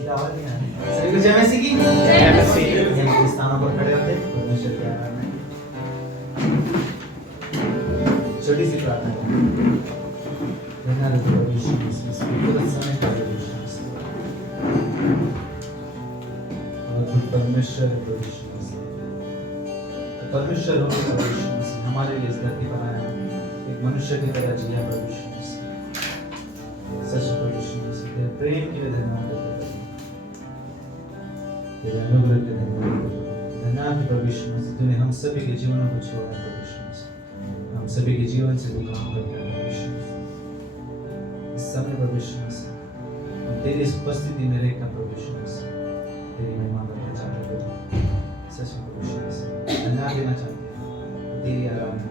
किसी का आवाज नहीं आ रहा। सभी को जय मसीह की। जय मसीह। हम अपने स्थानों पर खड़े होते हैं, परमेश्वर की आराधना में छोटी सी प्रार्थना करें। धन्यवाद प्रभु यीशु मसीह, पूरा समय प्रभु यीशु मसीह, और परमेश्वर प्रभु यीशु मसीह, परमेश्वर हो प्रभु यीशु मसीह, हमारे लिए इस धरती पर आया, एक मनुष्य की तरह जिया प्रभु यीशु मसीह। सच प्रभु यीशु मसीह, तेरे प्रेम के लिए धन्यवाद करते हैं, तेरे अनुग्रह के लिए धन्यवाद करते हैं। धन्यवाद प्रभु यीशु मसीह, तूने हम सभी के जीवनों को छोड़ा प्रभु यीशु मसीह, हम सभी के जीवन से तू काम कर दिया प्रभु यीशु मसीह। इस समय प्रभु यीशु मसीह, हम तेरी इस उपस्थिति में रहकर प्रभु यीशु मसीह तेरी महिमा करना चाहते हैं। सच में प्रभु यीशु मसीह, धन्यवाद देना चाहते हैं, तेरी आराधना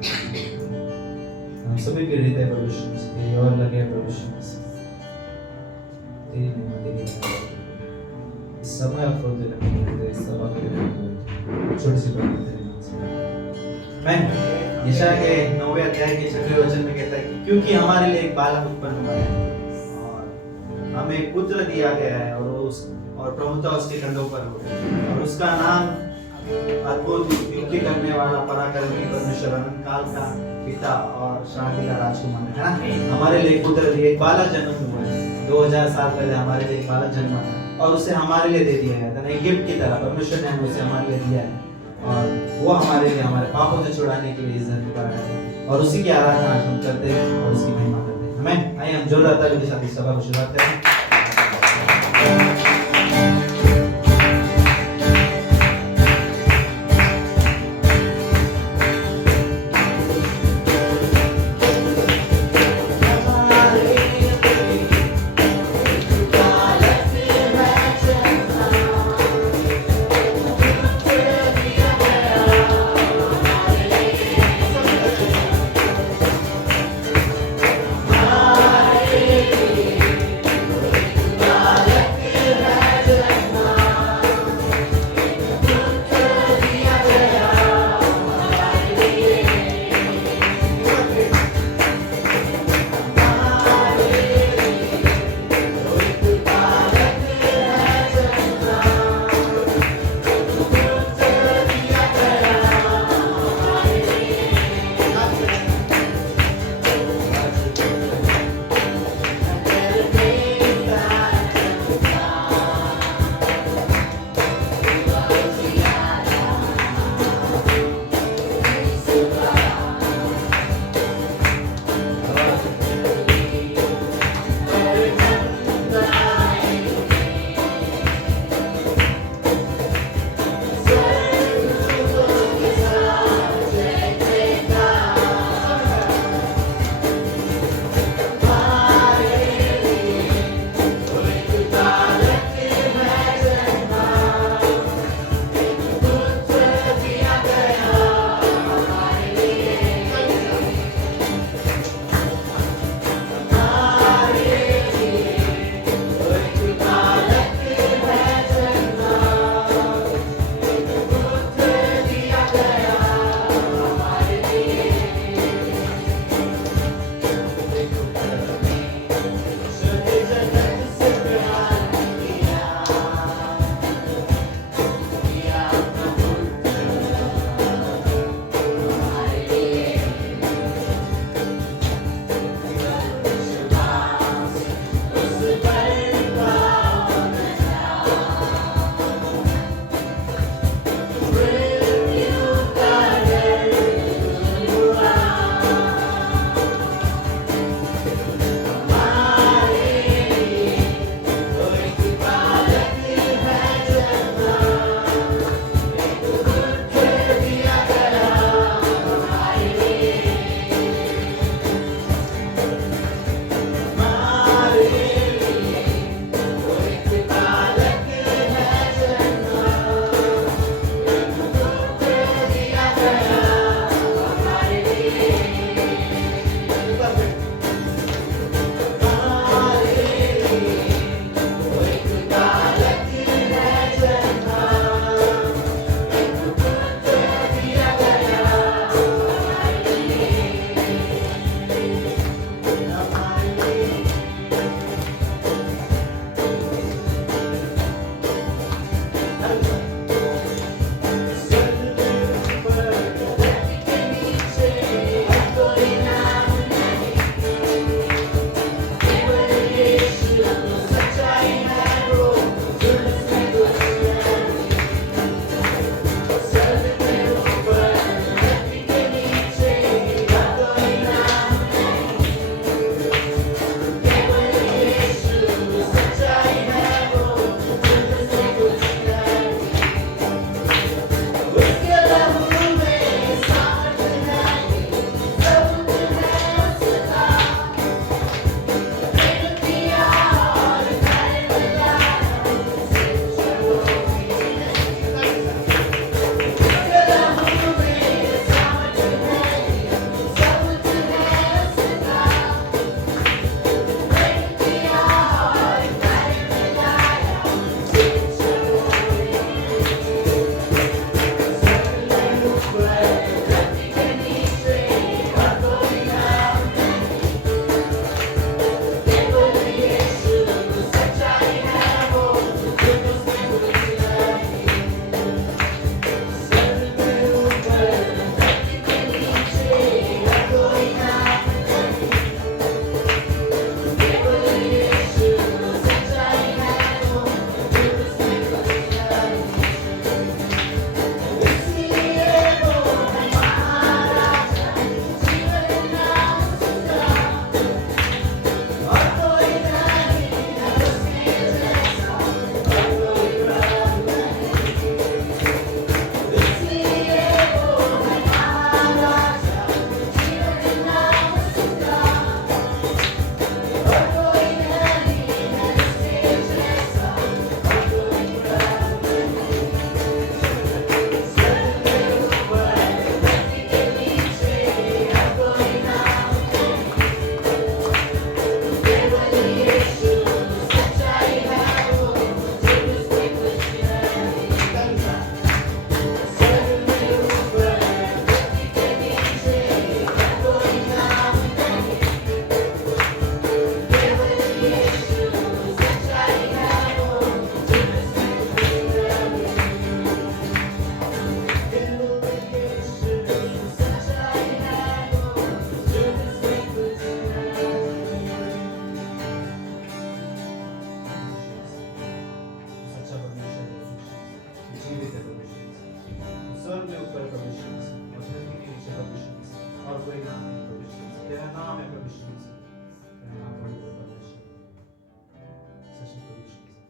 हम सभी के हृदय प्रभु यीशु मसीह तेरी ओर लगे प्रभु यीशु मसीह, तेरी महिमा तेरी आराधना इस समय आपको दे रखते हैं, इस सभा के लिए छोटी सी बात तेरे नाम से। मैं यशायाह के 9वें अध्याय के 6वें वचन में कहता है कि क्योंकि हमारे लिए एक बालक उत्पन्न हुआ है और हमें एक पुत्र दिया गया है और प्रभुता उसके कंधों पर हो और उसका नाम अद्भुत, युक्ति करने वाला, पराक्रमी परमेश्वर, अनंत काल का पिता और शांति का राजकुमार है ना। हमारे लिए एक पुत्र दिया, एक बालक जन्म हुआ है। 2000 साल पहले हमारे लिए एक बालक जन्मा था और उसे हमारे लिए दे दिया गया था, एक गिफ्ट की तरह परमेश्वर ने हमें उसे हमारे लिए दिया है और वो हमारे लिए हमारे पापों से छुड़ाने के लिए इस धरती पर आया है और उसी की आराधना आज हम करते हैं और उसकी महिमा करते हैं। हमें आइए हम जोरदार ताली के साथ इस सभा को शुरुआत करें।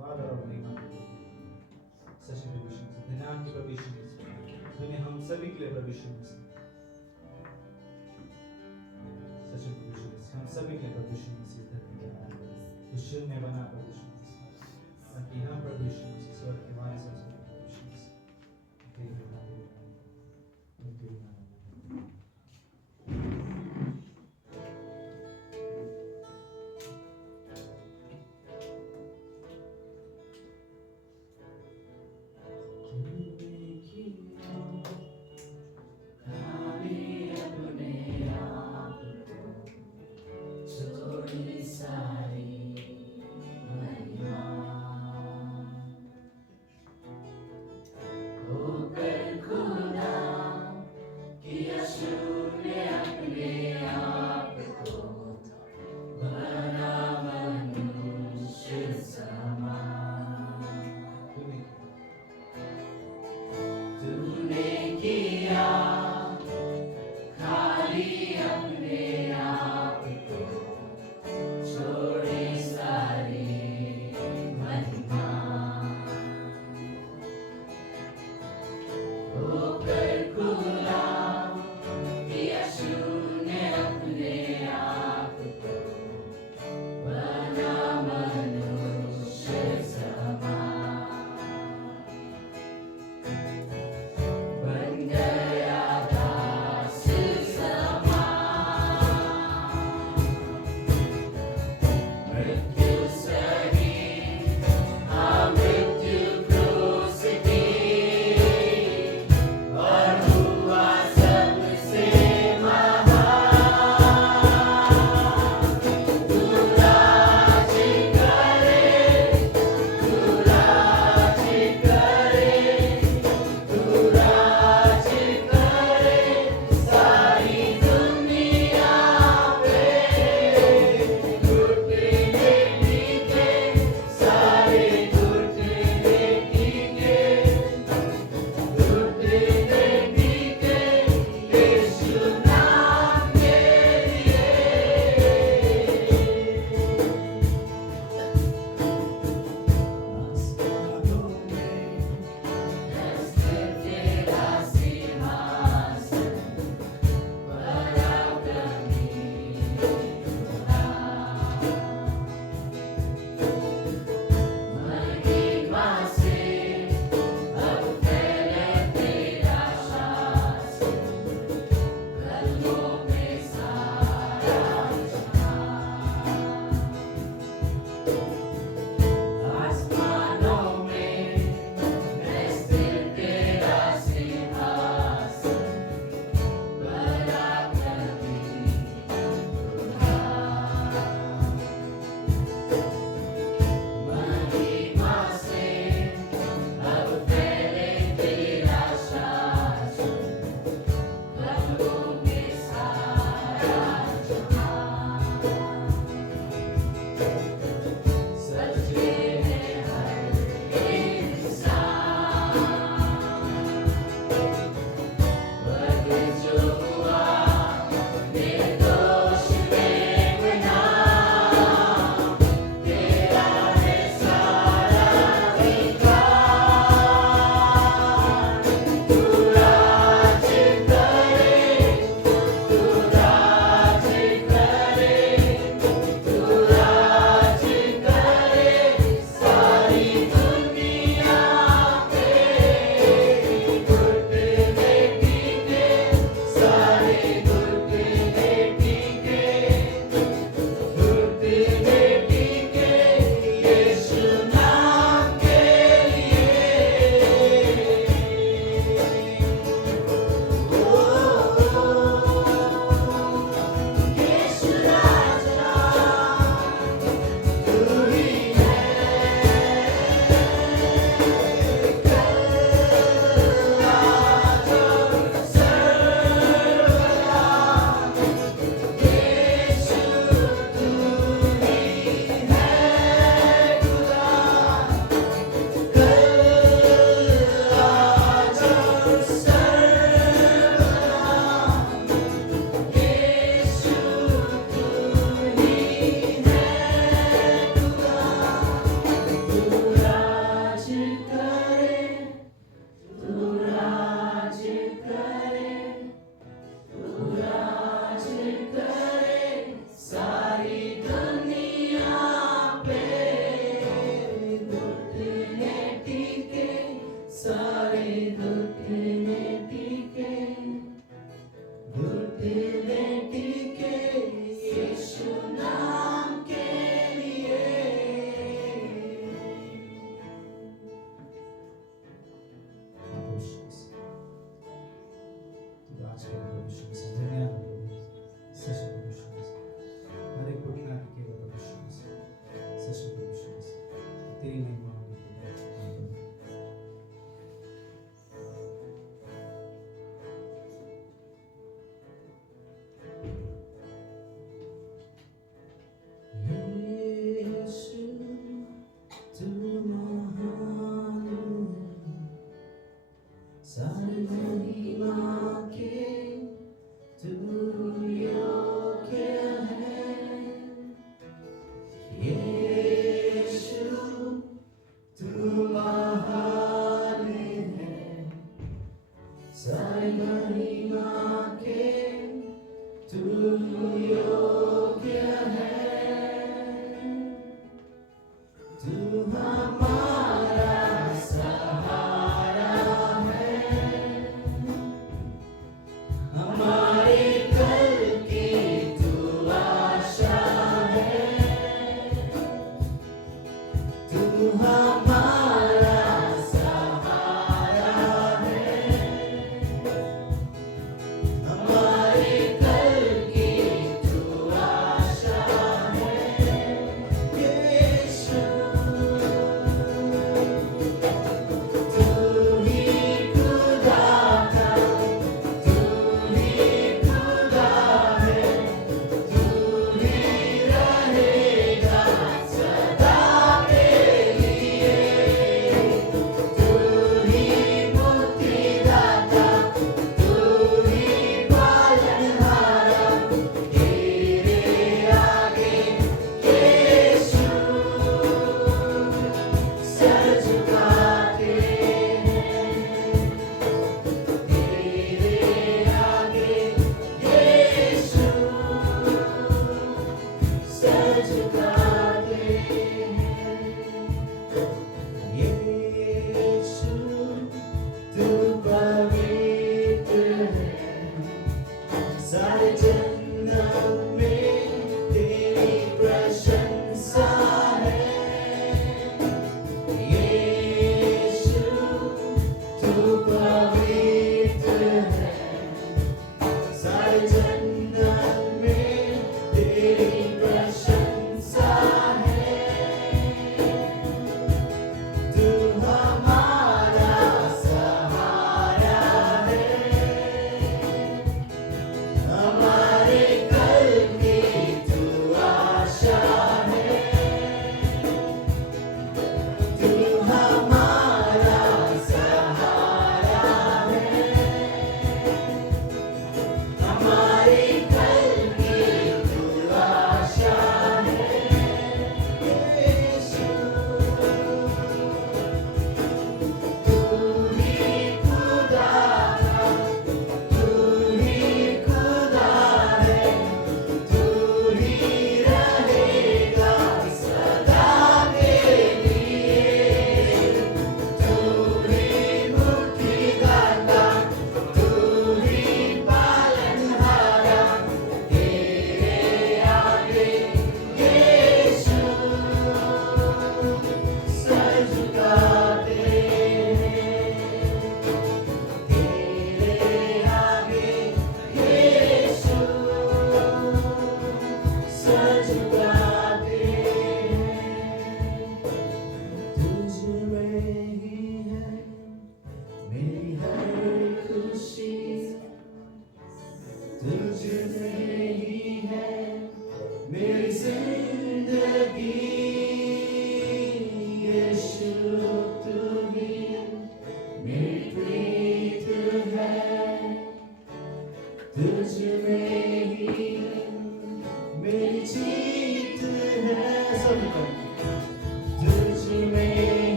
धन्यवाद और महिमा सच में प्रभु यीशु मसीह धन्यवाद की प्रभु यीशु मसीह तूने हम सभी के लिए प्रभु यीशु मसीह सच में प्रभु यीशु मसीह हम सभी के लिए प्रभु यीशु मसीह धरती पे आया तो शून्य बना प्रभु यीशु मसीह ताकि हम प्रभु यीशु मसीह स्वर्ग के वारिस हो सके प्रभु यीशु मसीह तेरे नाम में तेरे नाम तेरी महिमा होगी यीशु तू महान है, सारी महिमा के तू योग्य है। यीशु तू महान है, सारी महिमा के तू योग्य है। तू हमारा सहारा है, हमारे कल की तू आशा है। तू हमारा सहारा है, हमारे कल की तू आशा है। यीशु तू ही खुदा था, तू ही खुदा है, तू ही रहेगा सदा के लिए।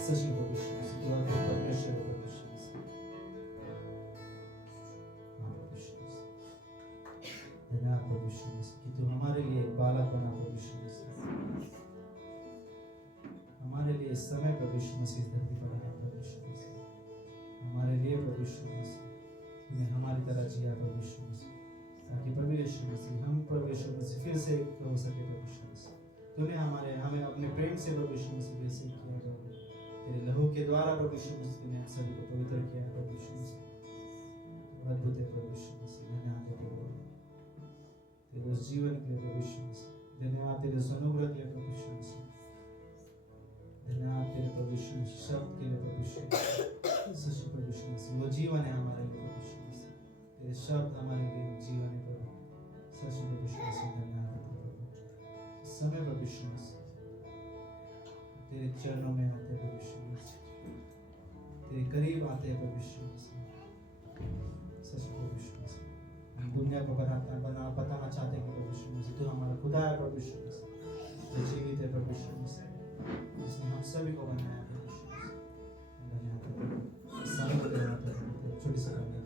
सच में प्रभु यीशु मसीह तू हमारे परमेश्वर है प्रभु यीशु मसीह। हाँ प्रभु यीशु मसीह, धन्यवाद प्रभु यीशु मसीह कि तू हमारे लिए एक बालक बना प्रभु यीशु मसीह, हमारे लिए इस समय प्रभु यीशु मसीह इस धरती पर आया प्रभु यीशु मसीह, हमारे लिए प्रभु यीशु मसीह तूने हमारी तरह जिया प्रभु यीशु मसीह, ताकि प्रभु यीशु मसीह हम प्रभु यीशु मसीह फिर से एक हो सके प्रभु यीशु मसीह। तूने हमें अपने प्रेम से प्रभु यीशु मसीह फिर से किया प्रभु, तेरे लहू के द्वारा प्रभु यीशु मसीह ने हम सभी को पवित्र किया प्रभु यीशु मसीह। तो अद्भुत है प्रभु यीशु मसीह, धन्यवाद है प्रभु तेरे उस जीवन के लिए प्रभु यीशु मसीह, धन्यवाद तेरे उस अनुग्रह के लिए प्रभु यीशु मसीह, धन्यवाद तेरे प्रभु यीशु मसीह शब्द के लिए प्रभु यीशु मसीह, सच प्रभु यीशु मसीह वो जीवन है हमारे लिए प्रभु यीशु मसीह, तेरे शब्द हमारे लिए जीवन है प्रभु, सच प्रभु यीशु मसीह धन्यवाद है प्रभु। इस समय प्रभु यीशु मसीह तेरे चरणों में आते प्रभु यीशु मसीह, तेरे करीब आते हैं प्रभु यीशु मसीह, सच प्रभु यीशु मसीह हम दुनिया को बताना चाहते हैं प्रभु यीशु मसीह तू हमारा खुदा है प्रभु यीशु मसीह, जो जीवित है प्रभु यीशु मसीह, जिसने हम सभी को बनाया प्रभु यीशु मसीह, धन्यवाद है प्रभु। सारे को धन्यवाद है प्रभु, छोटी सी कहानी है।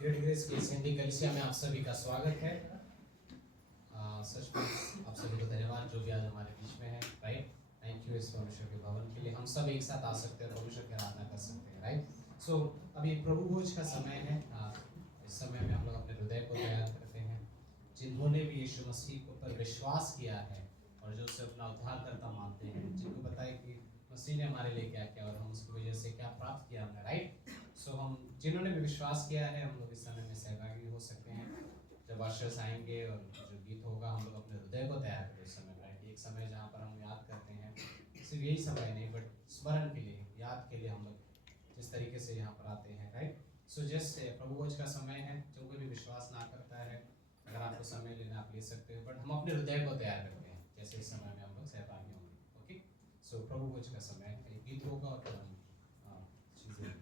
ग्रेट ग्रेस की सिंधी कलीसिया में आप सभी का स्वागत है। सच में आप सभी को धन्यवाद जो भी आज हमारे बीच में है, राइट। थैंक यू इस परमेश्वर के भवन के लिए, हम सब एक साथ आ सकते हैं, परमेश्वर की आराधना कर सकते हैं, राइट। सो अभी प्रभु भोज का समय है। इस समय में हम लोग अपने हृदय को तैयार करते हैं, जिन्होंने भी यीशु मसीह को पर विश्वास किया है और जो उसे अपना उद्धारकर्ता मानते हैं, जिनको पता है कि मसीह ने हमारे लिए क्या किया और हम उसकी वजह से क्या प्राप्त किया हमने, राइट। सो हम जिन्होंने भी विश्वास किया है, हम लोग इस समय में सहभागी हो सकते हैं। जब आशीर्वाद आएंगे और जो गीत होगा, हम लोग अपने हृदय को तैयार करें उस समय, राइट। एक समय जहाँ पर हम याद करते हैं, सिर्फ यही समय नहीं बट स्मरण के लिए, याद के लिए हम लोग जिस तरीके से यहाँ पर आते हैं, राइट। सो जैसे प्रभु भोज का समय है, जो कोई भी विश्वास ना करता है, अगर आपको समय लेना आप ले सकते हो, बट हम अपने हृदय को तैयार करते हैं जैसे इस समय में हम लोग सहभागी होंगे। ओके, सो प्रभु भोज का समय एक गीत होगा और फिर हम चीज़ें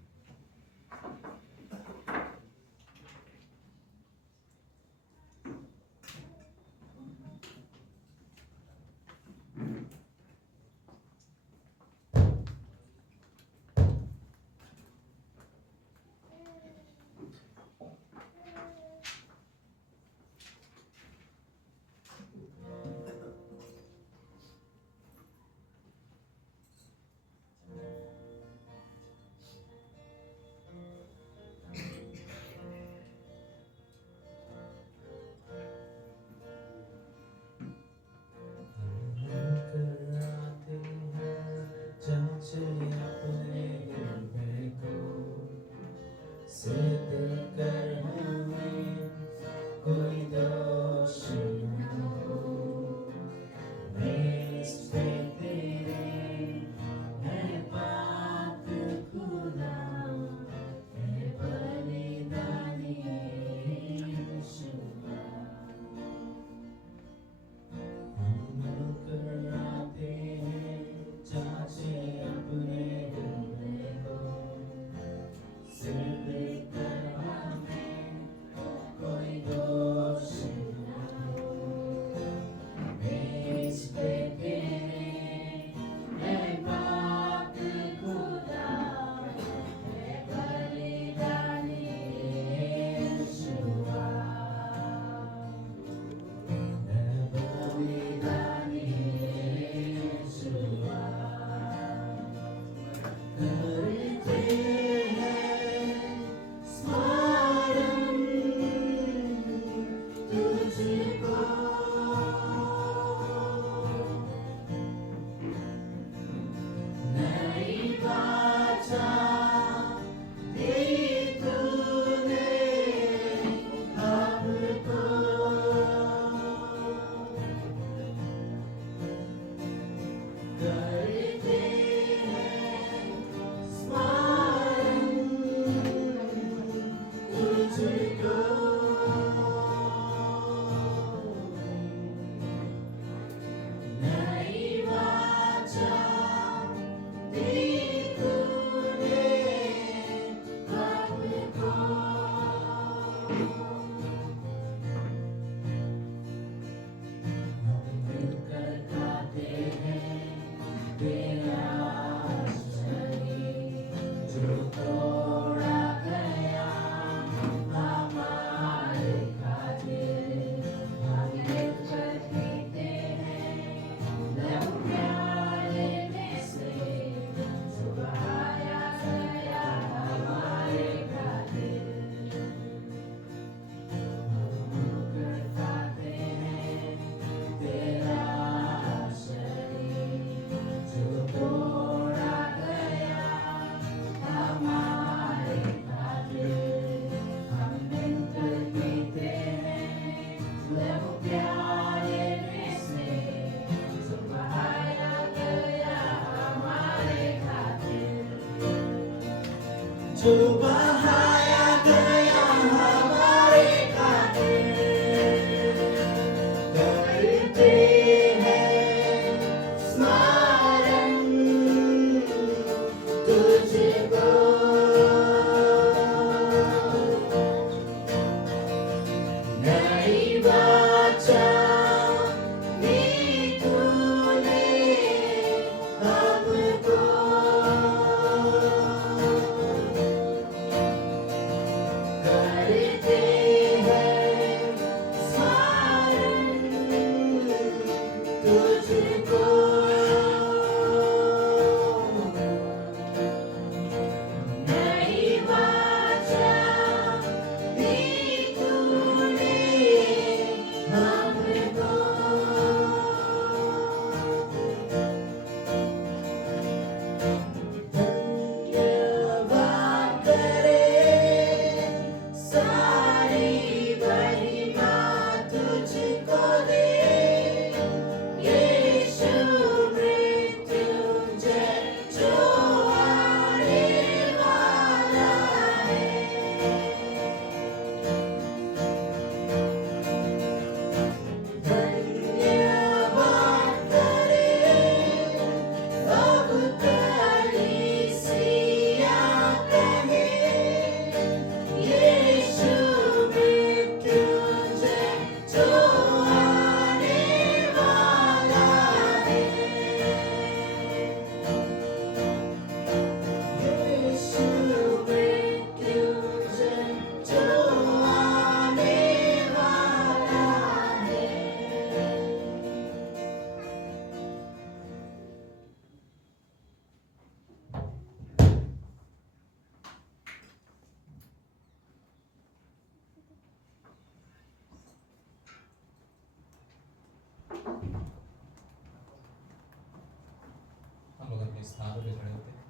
जो बहाया गया हमारे खातिर, करते हैं स्मरण तुझको। नई वाचा दी तूने हमको, करते हैं स्मरण तुझको। नई वाचा दी तूने हमको, धन्यवाद करे सारी महिमा तुझको दे, यीशु मृत्युंजय जो आने वाला है। धन्यवाद करे अब कलीसिया कहे, यीशु मृत्युंजय जो आने वाला है। यीशु मृत्युंजय जो आने वाला है। हम लोग अपने स्थानों पे खड़े होते हैं।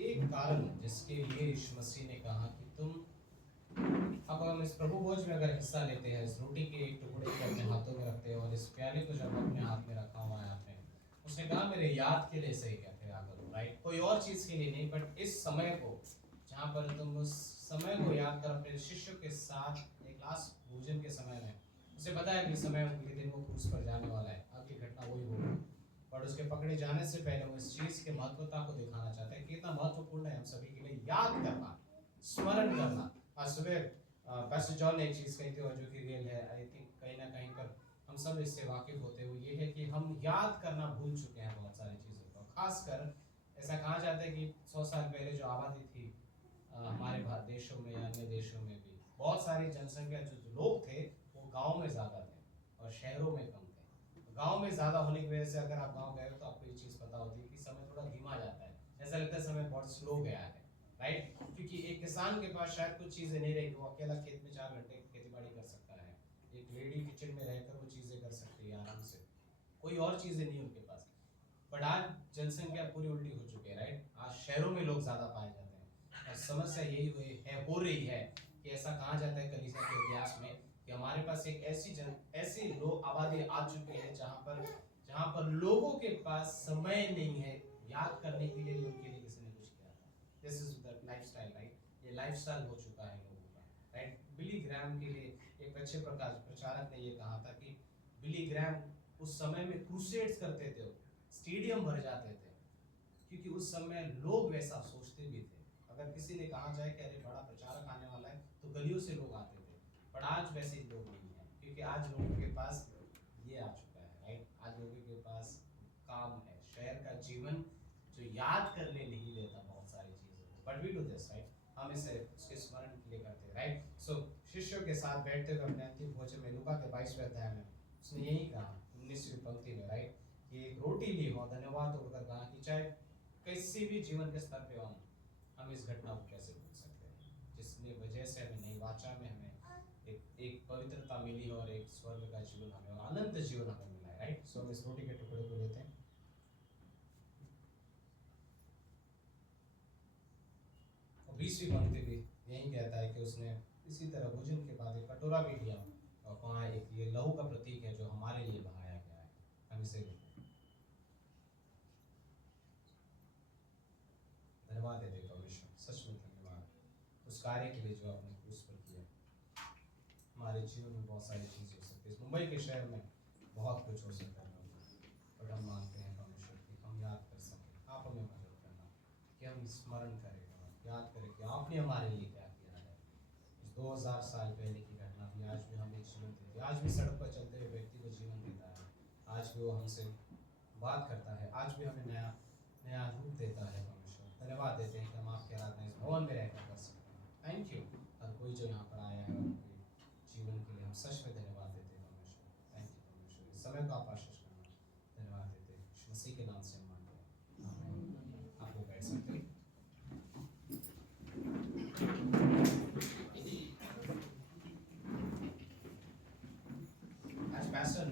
एक कारण जिसके लिए यीशु मसीह ने कहा कि तुम, अब हम इस प्रभु भोज में अगर हिस्सा लेते हैं, इस रोटी के एक टुकड़े को अपने हाथों में रखते हैं और इस प्याले को जब अपने हाथ में रखा हुआ है आपने, उसने कहा मेरे याद के लिए सही कहते हैं करो, राइट, कोई और चीज के लिए नहीं, बट इस समय को जहाँ पर तुम उस समय को याद कर अपने शिष्यों के साथ एक लास्ट भोजन के समय में, उसे पता है कि समय उनके दिन वो क्रूस पर जाने वाला है, आखिरी घटना वही होगी, और उसके पकड़े जाने से पहले वो इस चीज के महत्वता को दिखाना चाहते हैं कि कितना महत्वपूर्ण है हम सभी के लिए याद करना, स्मरण करना। आज सुबह पास्टर जॉन ने एक चीज कही थी और जो कि रियल है, आई थिंक कहीं ना कहीं पर हम सब इससे वाकिफ होते हुए, ये है कि हम याद करना भूल चुके हैं बहुत सारी चीजों को। खासकर ऐसा कहा जाता है कि 100 साल पहले जो आबादी थी हमारे देशों में या अन्य देशों में भी, बहुत सारी जनसंख्या जो लोग थे वो गाँव में ज्यादा थे और शहरों में कम थे। गाँव में ज्यादा होने की वजह से अगर आप गाँव गए हो तो आपको ये चीज पता होती है कि समय थोड़ा धीमा जाता है, ऐसा लगता है समय बहुत स्लो गया है, राइट, क्योंकि एक किसान के पास शायद कुछ चीजें नहीं रहेगी, वो अकेला खेत में 4 घंटे खेती बाड़ी कर सकता है, एक लेडी किचन में रहकर वो चीजें कर सकती है आराम से, कोई और चीजें नहीं उनके पास। बट आज जनसंख्या पूरी उल्टी हो चुकी है, राइट, आज शहरों में लोग ज्यादा पाए जाते हैं और समस्या यही हो रही है कि ऐसा कहा जाता है कलीसिया के इतिहास में कि हमारे पास एक ऐसी लोग आबादी आ चुकी है जहाँ पर लोगों के पास समय नहीं है याद करने के लिए भी उनके लिए किसी ने कुछ किया था। This is the lifestyle, right, ये लाइफस्टाइल हो चुका है लोगों का, राइट। बिली ग्रैम के लिए एक अच्छे प्रचारक ने ये कहा था कि बिली ग्रैम उस समय में क्रूसेड्स करते थे, स्टेडियम भर जाते थे, क्योंकि उस समय लोग वैसा सोचते भी थे। अगर किसी ने कहा जाए कि अरे बड़ा प्रचारक आने वाला है तो गलियों से लोग आते थे, पर आज वैसे लोग नहीं है, क्योंकि आज लोगों के पास ये आ चुका है, राइट, आज लोगों के पास काम है, शहर का जीवन जो याद करने नहीं देता बहुत सारी चीजों को, but we do this, right, हम इसे उसके स्मरण के लिए करते हैं, राइट। सो शिष्यों के साथ बैठते हुए अपने अंतिम भोजन में लूका के 22वें अध्याय में उसने यही कहा 19वीं पंक्ति में, राइट, कि एक रोटी ली हो, धन्यवाद तोड़कर कहा कि चाहे किसी भी जीवन के स्तर पे हो, हम इस घटना को कैसे भूल सकते हैं, जिसने वजह से हमें नई वाचा में हमें एक पवित्रता मिली और एक स्वर्ग का जीवन हमें और अनंत जीवन हमें मिला है, राइट। सो हम इस रोटी के टुकड़े को लेते हैं, 20वीं पंक्ति भी यही कहता है कि उसने इसी तरह भोजन के बाद एक कटोरा भी लिया और कहा एक ये लहू का प्रतीक है जो हमारे लिए बहाया गया है, से धन्यवाद देते परमेश्वर, सच में धन्यवाद उस कार्य के लिए जो आपने क्रूस पर किया। हमारे जीवन में बहुत सारी चीज़ हो सकती है, मुंबई के शहर में बहुत कुछ हो सकता है, और हम मांगते हैं परमेश्वर कि हम याद कर सकें, आप हमें मदद करना कि हम स्मरण करें और याद करें कि आपने हमारे लिए क्या किया है। इस 2000 साल पहले की घटना भी आज भी हमें जीवन देती है, आज भी सड़क पर चलते हुए व्यक्ति को जीवन देता है, आज भी वो हमसे बात करता है, आज भी हमें नया नया रूप देता है। परमेश्वर धन्यवाद देते हैं कि हम आपके आराधना इस भवन में रहकर कर सकते हैं। थैंक यू हर कोई जो यहाँ पर आया है, उनके जीवन के लिए हम सच में धन्यवाद देते हैं परमेश्वर। थैंक यू परमेश्वर, इस समय को आप आशीष करना, धन्यवाद देते हैं यीशु मसीह के नाम से हम मांगते हैं, आमीन। आप लोग बैठ सकते हैं। आज पैस्टर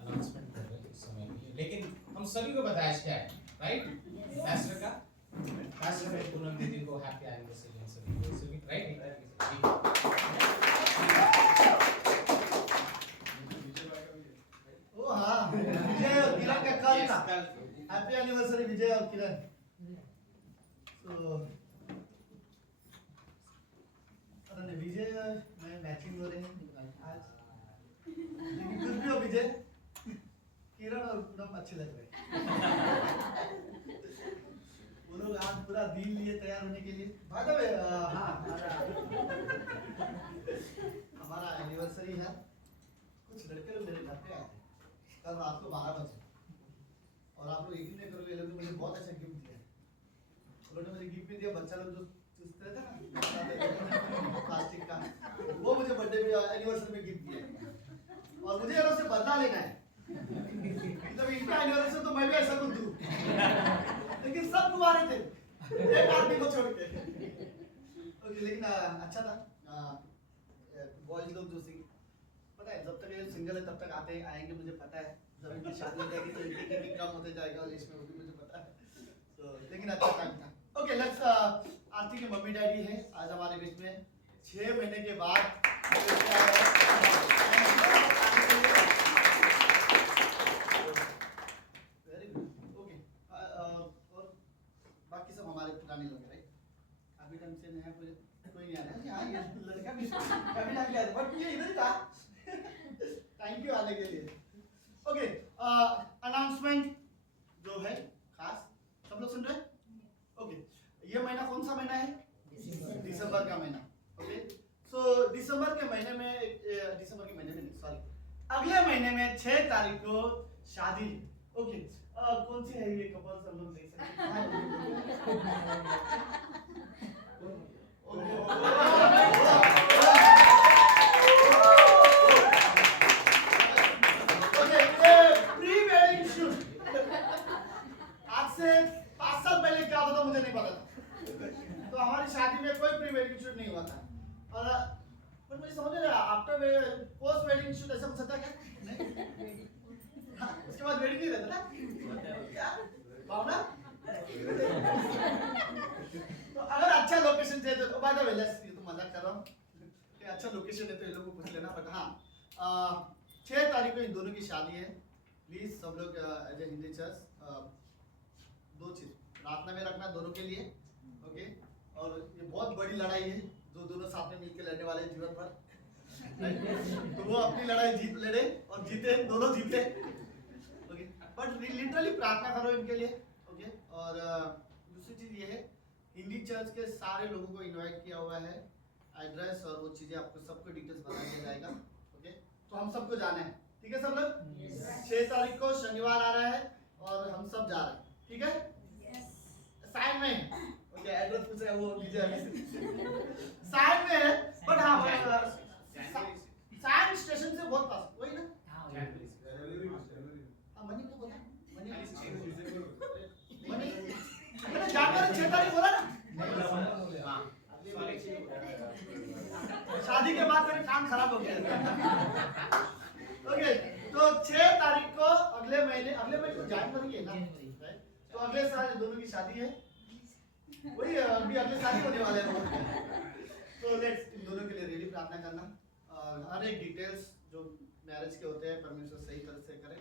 अनाउंसमेंट कर रहे हैं इस समय के लिए, लेकिन हम सभी को बताया क्या है, राइट? पैस्टर का पैस्टर ने पूनम दीदी को हैप्पी एनिवर्सरी हम सभी को, राइट? ओ हाँ, विजय और किरण का कल था। हैप्पी एनिवर्सरी विजय और किरण। तो पता नहीं विजय मैं मैचिंग हो रहे हैं आज, लेकिन कुछ भी हो विजय, किरण और पूनम अच्छे लग रहे हैं। वो लोग आज पूरा दिन लिए तैयार होने के लिए। बाय द वे, हाँ हमारा एनिवर्सरी है। कुछ लड़के लोग मेरे घर पे आए थे कल रात को 12 बजे, और आप लोग यकीन नहीं करोगे, ये लोग ने मुझे बहुत अच्छा गिफ्ट दिया। उन्होंने मुझे गिफ्ट भी दिया, बच्चा लोग जो चूसते थे ना प्लास्टिक का, वो मुझे बर्थडे में एनिवर्सरी में गिफ्ट दिया, और मुझे ये लोग से बदला लेना है। मतलब इनका एनिवर्सरी तो मैं भी ऐसा कुछ दूं, लेकिन सब कुमारे थे एक आदमी को छोड़ के। लेकिन अच्छा था। बॉयज लोग जो पता है, जब तक ये सिंगल है तब तक आते आएंगे, मुझे पता है। जब इनकी शादी हो जाएगी तो इनकी कम होते जाएगा और इसमें वो भी मुझे पता है। तो लेकिन अच्छा टाइम था। ओके लेट्स, आरती के मम्मी डैडी है आज हमारे बीच में 6 महीने के बाद। Very good. ओके, और बाकी सब हमारे पुराने लोग हैं, राइट? अभी टाइम से नया कोई नहीं आ रहा है। हाँ ये लड़का भी कभी ना गया, बट ये इधर ही था। थैंक यू आने के लिए। ओके, अनाउंसमेंट जो है खास, सब लोग सुन रहे हैं? ओके, ये महीना कौन सा महीना है? दिसंबर का महीना। ओके, सो दिसंबर के महीने में अगले महीने में 6 तारीख को शादी। ओके, कौन सी है ये कपल, सब लोग देख सकते हैं। प्री वेडिंग शूट आज से 5 साल पहले क्या होता था मुझे नहीं पता था। तो हमारी शादी में कोई प्री वेडिंग शूट नहीं हुआ था, और पर मुझे समझ नहीं आया आफ्टर पोस्ट वेडिंग शूट ऐसा हो सकता है क्या? नहीं, उसके बाद वेडिंग नहीं रहता ना क्या भावना? तो अगर अच्छा लोकेशन चाहिए तो बाय द वे, ये तो मजाक कर रहा हूँ, अच्छा लोकेशन है तो ये लोगों को पूछ लेना। बट हाँ, 6 तारीख को इन दोनों की शादी है। प्लीज सब लोग एज ए हिंदी चर्च 2 चीज प्रार्थना में रखना दोनों के लिए। ओके, और ये बहुत बड़ी लड़ाई है जो दोनों साथ में मिलकर लड़ने वाले जीवन भर। तो वो अपनी लड़ाई जीत लड़े और जीते, दोनों जीते। ओके, बट लिटरली प्रार्थना करो इनके लिए। ओके, और दूसरी चीज ये है, हिंदी चर्च के सारे लोगों को इनवाइट किया हुआ है। एड्रेस और वो चीजें आपको सबको डिटेल्स बता दिया जाएगा। ओके, तो हम सबको जाना है, ठीक है सब लोग? 6 तारीख को शनिवार आ रहा है और हम सब जा रहे हैं, ठीक है? साइड में ओके, एड्रेस पूछा है वो विजय साइड में है, बट हाँ साइड स्टेशन से बहुत पास, वही ना? हाँ मनी को बोला, मनी मैंने जानवर 6 तारीख बोला ना। शादी के बाद मेरे कान खराब हो गया। ओके, तो 6 तारीख को अगले महीने को जनवरी है ना, तो अगले साल दोनों की शादी है, वही अभी अगले साल ही होने वाले हैं। तो लेट्स इन दोनों के लिए रेडी प्रार्थना करना, और हर एक डिटेल्स जो मैरिज के होते हैं परमेश्वर सही तरह से करे।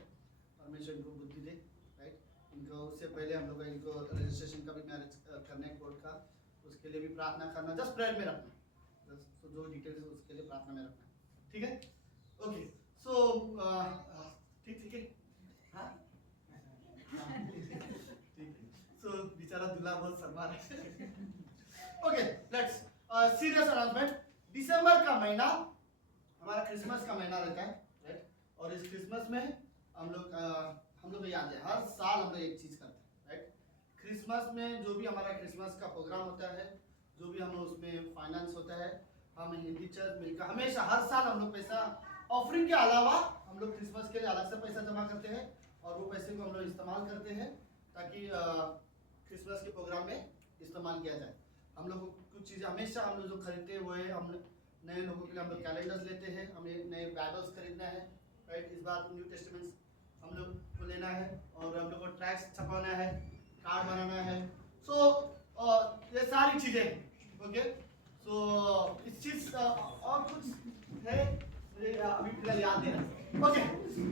परमेश्वर इनको बुद्धि दे, राइट। इनको उससे पहले हम लोग इनको रजिस्ट्रेशन का भी मैरिज करना है कोर्ट का, उसके लिए भी प्रार्थना करना, जस्ट प्रेयर में रखना, तो जो डिटेल्स है उसके लिए प्रार्थना में रखना, ठीक है। ओके, सो ठीक है, हाँ ठीक है। सो बेचारा दूल्हा बहुत शर्मा रहा है। Okay, let's serious announcement. दिसंबर का महीना हमारा क्रिसमस का महीना रहता है, राइट। और इस क्रिसमस में हम लोग याद है हर साल हम लोग एक चीज करते हैं, राइट। क्रिसमस में जो भी हमारा क्रिसमस का प्रोग्राम होता है, जो भी हम लोग उसमें फाइनेंस होता है, हम हिंदी चर्च मिलकर हमेशा हर साल हम लोग पैसा ऑफरिंग के अलावा हम लोग क्रिसमस के लिए अलग से पैसा जमा करते हैं, और वो पैसे को हम लोग इस्तेमाल करते हैं ताकि क्रिसमस के प्रोग्राम में इस्तेमाल किया जाए। हम लोग कुछ चीज़ें हमेशा हम लोग जो खरीदते हुए, हम नए लोगों के लिए हम लोग कैलेंडर्स लेते हैं, हमें नए बाइबल्स खरीदना है, राइट। इस बार न्यू टेस्टामेंट्स हम लोग को लेना है, और हम लोग को ट्रैक्स छपवाना है, कार्ड बनाना है। सो ये सारी चीज़ें, ओके। सो इस चीज़ और कुछ है मुझे अभी फिलहाल याद नहीं है, ओके।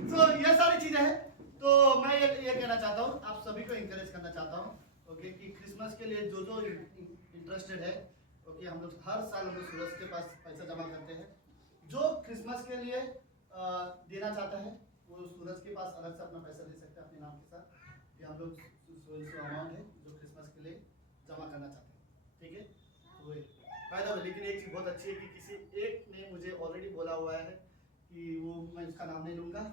सो ये सारी चीज़ें हैं, तो मैं ये कहना चाहता हूँ, आप सभी को इंकरेज करना चाहता हूँ, ओके, कि क्रिसमस के लिए जो इंटरेस्टेड है, ओके, हम लोग हर साल हम लोग सूरज के पास पैसा जमा करते हैं। जो क्रिसमस के लिए देना चाहता है वो सूरज के पास अलग से अपना पैसा दे सकता है अपने नाम के साथ, कि हम लोग अमाउंट है जो क्रिसमस के लिए जमा करना चाहते हैं, ठीक है। तो फायदा हो। लेकिन एक चीज़ बहुत अच्छी है कि किसी एक ने मुझे ऑलरेडी बोला हुआ है कि वो, मैं उसका नाम नहीं लूँगा,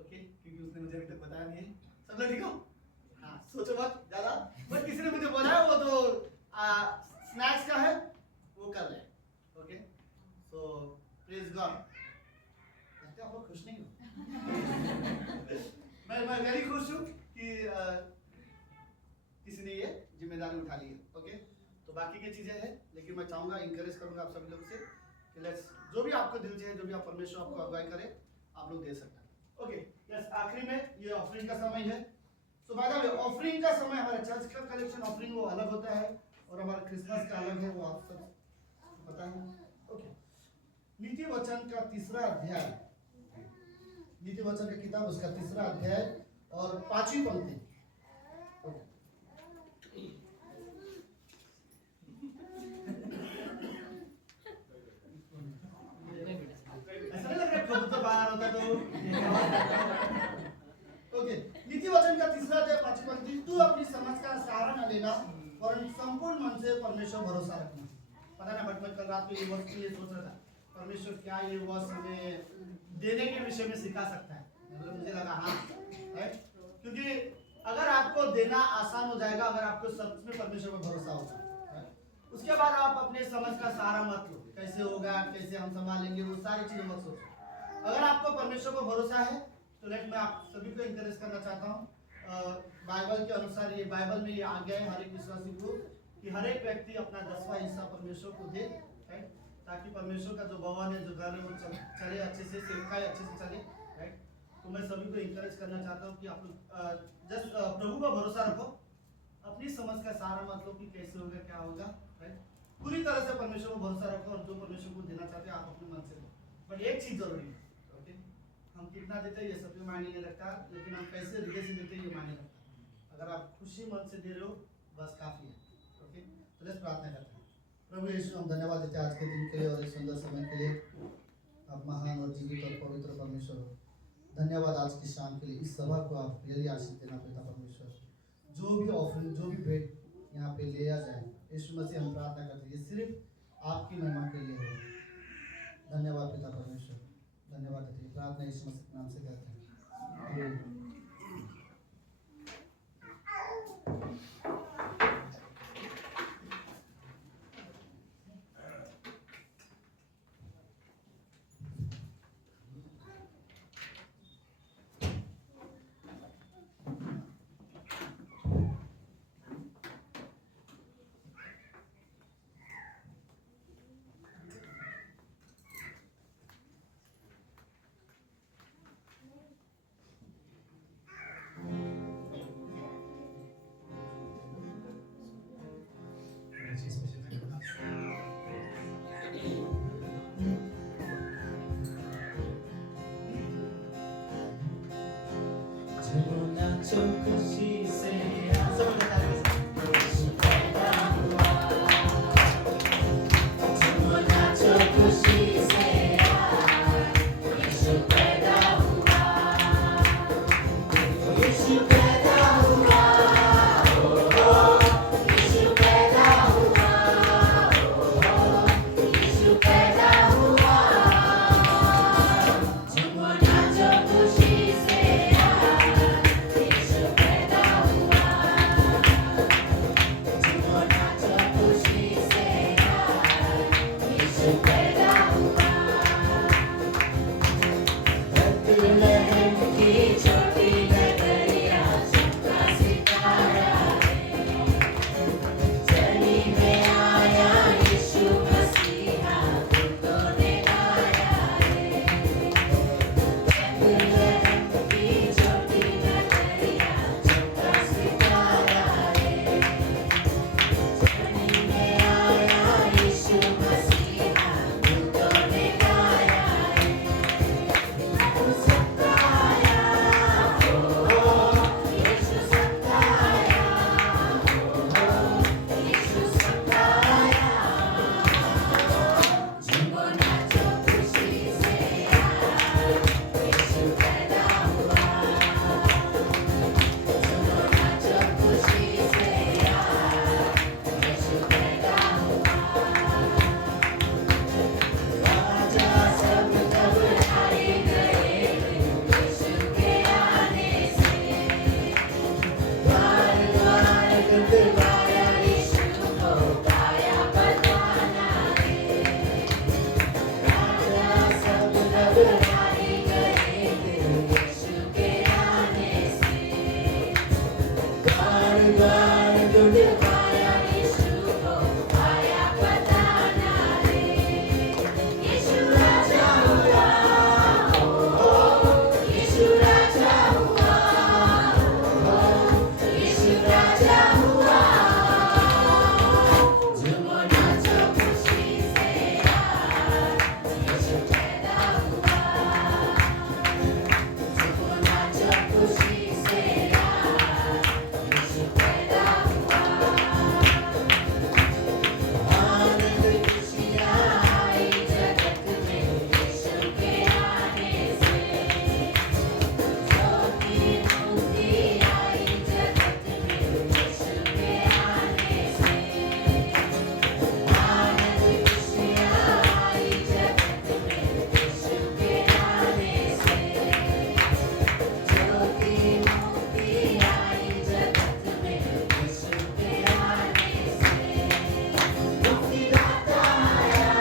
ओके, क्योंकि उसने मुझे अभी तक बताया नहीं है। सब लोग ठीक हो? हाँ, सोचो मत ज़्यादा, बट किसी ने मुझे बोला है, वो तो स्नैक्स का है, वो कर रहे हैं, ओके। सो प्लीज गॉड, आप लोग खुश नहीं हो? मैं वेरी खुश हूँ कि किसी ने ये जिम्मेदारी उठा ली है, ओके। तो बाकी की चीज़ें हैं, लेकिन मैं चाहूँगा, इंकरेज करूँगा आप सभी लोग से कि लेट्स, जो भी आपको दिल चाहे, जो भी आप परमेश्वर आपको अगुवाई करे, आप लोग दे सकते हैं, ओके। यस, आखिरी में ये ऑफरिंग का समय है। सो बाय द वे, ऑफरिंग का समय हमारा चर्च का कलेक्शन ऑफरिंग वो अलग होता है, और हमारा क्रिसमस का अलग है, वो आप सब पता है, ओके। नीति वचन का 3रा अध्याय, नीति वचन की किताब उसका 3रा अध्याय और 5वीं पंक्ति, ऐसा नहीं लग रहा कबूतर बाहर होता तो ओके। नीति वचन का 3रा अध्याय 5वीं पंक्ति, तू अपनी समझ का सहारा न लेना, वरन संपूर्ण मन से परमेश्वर भरोसा रखना। पता ना, बट मैं कल रात को ये वर्ष के लिए सोच रहा था, परमेश्वर क्या ये वर्ष हमें देने के विषय में सिखा सकता है। मतलब मुझे लगा हाँ, राइट, क्योंकि अगर आपको देना आसान हो जाएगा, अगर आपको सच में परमेश्वर पर भरोसा होगा, उसके बाद आप अपने समझ का सहारा मत लो, कैसे होगा, कैसे हम संभालेंगे, वो सारी चीजें मत सोचो। अगर आपको परमेश्वर पर भरोसा है तो लेट मैं आप सभी को इंकरेज करना चाहता हूँ, बाइबल के अनुसार, ये बाइबल में ये आज्ञा है हर एक विश्वासी को कि हर एक व्यक्ति अपना 10वां हिस्सा परमेश्वर को दे, राइट, ताकि परमेश्वर का जो भवन है, जो घर है, वो चले अच्छे से, सेवकाई अच्छे से चले, राइट। तो मैं सभी को इंकरेज करना चाहता हूँ कि आप लोग जस्ट प्रभु पर भरोसा रखो, अपनी समझ का सहारा मत लो कि कैसे होगा, क्या होगा, राइट। पूरी तरह से परमेश्वर पर भरोसा रखो, और जो परमेश्वर को देना चाहते हैं आप अपने मन से दो। बट एक चीज जरूरी है, ओके, हम कितना देते हैं ये सब मायने नहीं रखता, लेकिन हम कैसे हृदय से देते हैं ये मायने रखता है। अगर आप खुशी मन से दे रहे हो बस काफी है, ओके। तो लेट्स प्रार्थना करते हैं। प्रभु यीशु, हम धन्यवाद देते हैं आज के दिन के लिए और इस सुंदर समय के लिए। आप महान और जीवित और पवित्र परमेश्वर हो। धन्यवाद आज की शाम के लिए, इस सभा को आप रियली आशीष देना पिता परमेश्वर। जो भी ऑफरिंग, जो भी भेंट यहाँ पे लिया जाए, यीशु मसीह हम प्रार्थना करते हैं ये सिर्फ आपकी महिमा के लिए हो। धन्यवाद पिता परमेश्वर, धन्यवाद देते हैं। प्रार्थना यीशु मसीह के नाम से करते हैं। झूमो नाचो खुशी से सब लोग ताली बजाओ। झूमो नाचो खुशी से यीशु पैदा हुआ, यीशु पैदा हुआ, यीशु पैदा हुआ, यीशु पैदा हुआ। झूमो नाचो खुशी से यीशु पैदा हुआ, झूमो नाचो खुशी से यीशु पैदा हुआ। बethlehem की छोटी नगरिया चमका सितारा है, जली में आया यीशु मसीहा, भूतों ने गाया है। बethlehem की छोटी नगरिया चमका सितारा है, जली में आया यीशु मसीहा, भूतों ने गाया है। प्रभु सबका आया, यीशु सबका आया, यीशु सबका आया। झूमो नाचो खुशी से यीशु पैदा हुआ, झूमो नाचो खुशी से यीशु पैदा हुआ। राजा सब घबराए गए यीशु के आने से, द्वार द्वार गुदगुदाया यीशु को पाया बताना है। राजा सब घबराए गए यीशु के आने से, द्वार द्वार गुदगुदाया यीशु को पाया बताना है। यीशु राजा हुआ, यीशु राजा हुआ, यीशु राजा हुआ। झूमो नाचो खुशी से यीशु पैदा हुआ, झूमो नाचो खुशी से यीशु पैदा हुआ। आनंद खुशियाँ आई जगत में यीशु के आने से, ज्योति मुक्ति आई जगत में यीशु के आने से। आनंद खुशियाँ आई जगत में यीशु के आने से, ज्योति मुक्ति आई जगत में यीशु के आने से। मुक्तिदाता आया,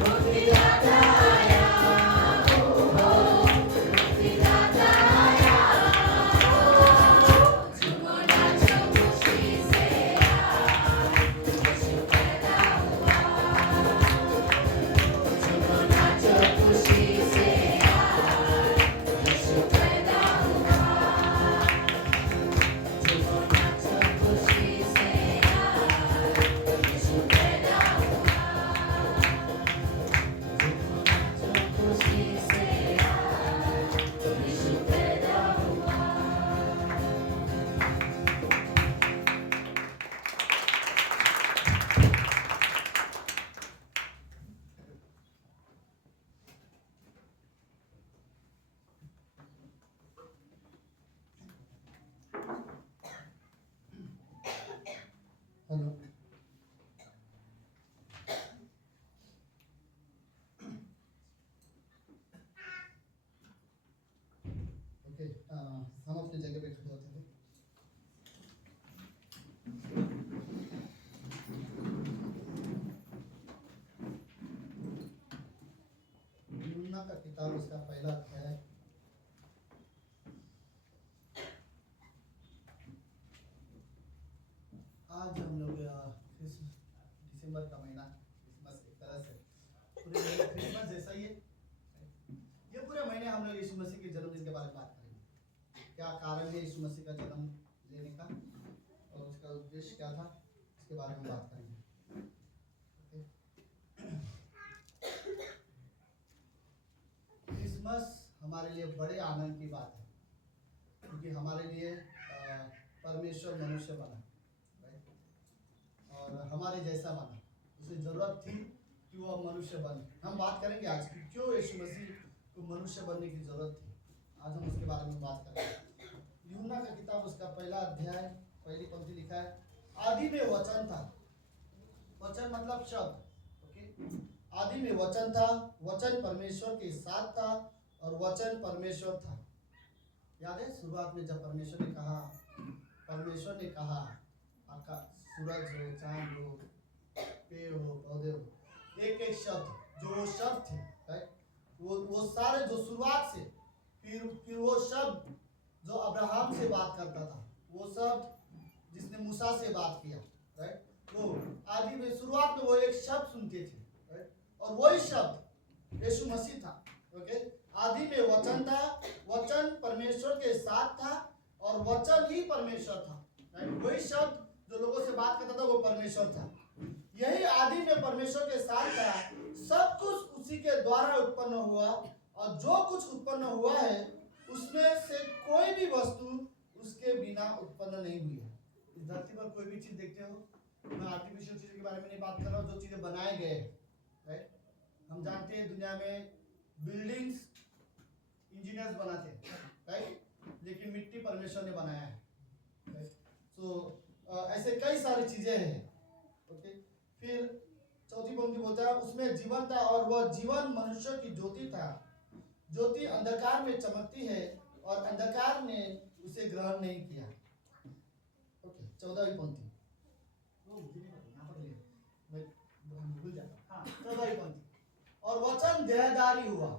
मुक्तिदाता आया, मुक्तिदाता आया। झूमो नाचो खुशी से यीशु पैदा हुआ, झूमो नाचो खुशी से यीशु पैदा हुआ, झूमो नाचो खुशी से यीशु पैदा हुआ, झूमो नाचो खुशी से यीशु पैदा हुआ। हेलो ओके, हम अपनी जगह पे खड़े होते हैं। यूहन्ना का किताब उसका पहला अध्याय। आज हम लोग दिसंबर का महीना, क्रिसमस एक तरह से पूरे महीने क्रिसमस जैसा ही है। ये पूरे महीने हम लोग यीशु मसीह के जन्मदिन के बारे में बात करेंगे। क्या कारण है यीशु मसीह का जन्म लेने का और उसका उद्देश्य क्या था, इसके बारे में बात करेंगे। क्रिसमस हमारे लिए बड़े आनंद की बात है, क्योंकि हमारे लिए परमेश्वर मनुष्य बना, राइट, और हमारे जैसा बना। उसे ज़रूरत थी कि वो मनुष्य बने। हम बात करेंगे आज की क्यों यीशु मसीह को मनुष्य बनने की ज़रूरत थी। आज हम उसके बारे में बात करेंगे। यूहन्ना का किताब उसका पहला अध्याय पहली पंक्ति लिखा है, आदि में वचन था। वचन मतलब शब्द, ओके। आदि में वचन था, वचन परमेश्वर के साथ था और वचन परमेश्वर था। याद है शुरुआत में जब परमेश्वर ने कहा आकाश, सूरज हो, चांद हो, पेड़ हो, पौधे हो, एक एक शब्द, जो वो शब्द थे, राइट, वो सारे जो शुरुआत से, फिर वो शब्द जो अब्राहम से बात करता था, वो शब्द जिसने मूसा से बात किया, राइट, वो आदि में शुरुआत में वो एक शब्द सुनते थे, राइट, और वही शब्द यीशु मसीह था, ओके। आदि में वचन था, वचन परमेश्वर के साथ था और वचन ही परमेश्वर था, राइट। वही शब्द जो लोगों से बात करता था वो परमेश्वर था। यही आदि में परमेश्वर के साथ था। सब कुछ उसी के द्वारा उत्पन्न हुआ और जो कुछ उत्पन्न हुआ है उसमें से कोई भी वस्तु उसके बिना उत्पन्न नहीं हुई है। इस धरती पर कोई भी चीज देखते हो, मैं आर्टिफिशियल चीजों के बारे में नहीं बात कर रहा हूँ, जो चीजें बनाए गए, राइट। हम जानते हैं दुनिया में बिल्डिंग्स इंजीनियर्स बनाते हैं, राइट, लेकिन मिट्टी परमेश्वर ने बनाया है, राइट। सो ऐसे कई सारी चीजें हैं, ओके। फिर चौथी पंक्ति बोलता है, उसमें जीवन था और वह जीवन मनुष्य की ज्योति था। ज्योति अंधकार में चमकती है और अंधकार ने उसे ग्रहण नहीं किया, ओके। 14वीं पंक्ति, मैं भूल जाता, हाँ, 14वीं पंक्ति, और वचन देहधारी हुआ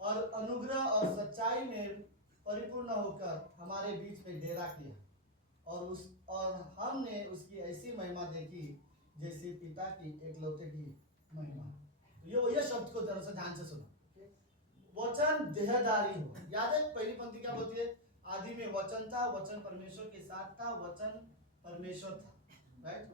और अनुग्रह और सच्चाई में परिपूर्ण होकर हमारे बीच में डेरा किया और हमने उसकी ऐसी महिमा देखी जैसे पिता की एकलौते की महिमा। ये शब्द को जरा सा ध्यान से सुनो, वचन देहधारी हो। याद है पहली पंक्ति क्या बोलती है? आदि में वचन था, वचन परमेश्वर के साथ था, वचन परमेश्वर था, राइट।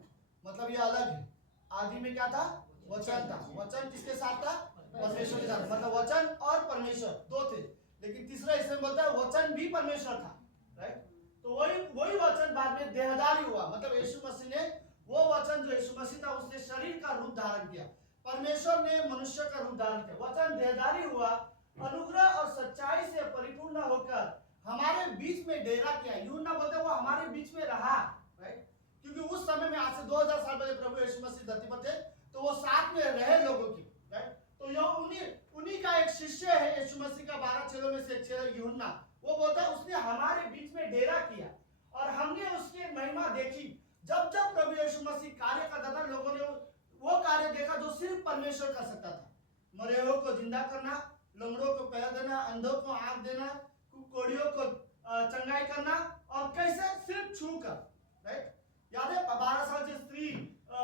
मतलब ये अलग है। आदि में क्या था? वचन था। वचन किसके साथ था? परमेश्वर के साथ। मतलब वचन और परमेश्वर दो थे, लेकिन तीसरा इसमें बोलता है वचन भी परमेश्वर था, राइट। तो वही वचन बाद में देहधारी हुआ। मतलब यीशु मसीह ने वो वचन जो यीशु मसीह था उसने शरीर का रूप धारण किया। परमेश्वर ने मनुष्य का रूप धारण किया। वचन देहधारी हुआ, अनुग्रह और सच्चाई से परिपूर्ण होकर हमारे बीच में डेरा किया। यूहन्ना बोलते वो हमारे बीच में रहा, राइट। क्योंकि उस समय में आज से 2000 साल पहले प्रभु यीशु मसीह धरती पर थे, तो वो साथ में रहे लोगों की, राइट। तो यह उन्हीं का एक शिष्य है यीशु मसीह का, 12 चेलों में से एक चेला यूहन्ना। वो बोलता है उसने हमारे बीच में डेरा किया और हमने उसकी महिमा देखी। जब जब प्रभु यीशु मसीह कार्य करता था, लोगों ने वो कार्य देखा जो सिर्फ परमेश्वर कर सकता था। मरे हुए को जिंदा करना, लंगड़ों को पैर देना, अंधों को आंख देना, कोढ़ियों को चंगाई करना, और कैसे? सिर्फ छू कर, राइट। याद है 12 साल की स्त्री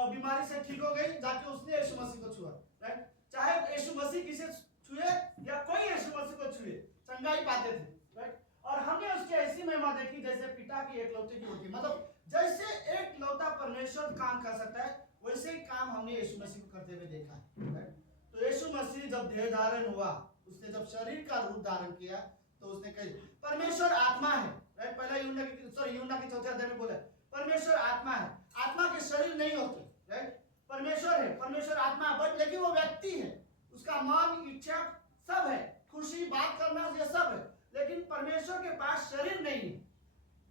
बीमारी से ठीक हो गई, जाके उसने यीशु मसीह को छुआ, राइट। चाहे यीशु मसीह किसे छुए या कोई यीशु मसीह को छुए, चंगाई पाते थे, राइट। और हमने उसकी ऐसी महिमा देखी जैसे पिता की एकलौते की होती। मतलब जैसे एक लौता परमेश्वर काम कर सकता है, वैसे ही काम हमने यीशु मसीह को करते हुए देखा है, राइट। तो यीशु मसीह जब देह धारण हुआ, उसने जब शरीर का रूप धारण किया, तो उसने कही परमेश्वर आत्मा है, राइट। पहला यूहन्ना के 4 अध्याय में बोला परमेश्वर आत्मा है। आत्मा के शरीर नहीं होते, राइट। परमेश्वर है, परमेश्वर आत्मा है, बट लेकिन वो व्यक्ति है, उसका मन, इच्छा सब है, खुशी, बात करना, ये सब है, लेकिन परमेश्वर के पास शरीर नहीं है।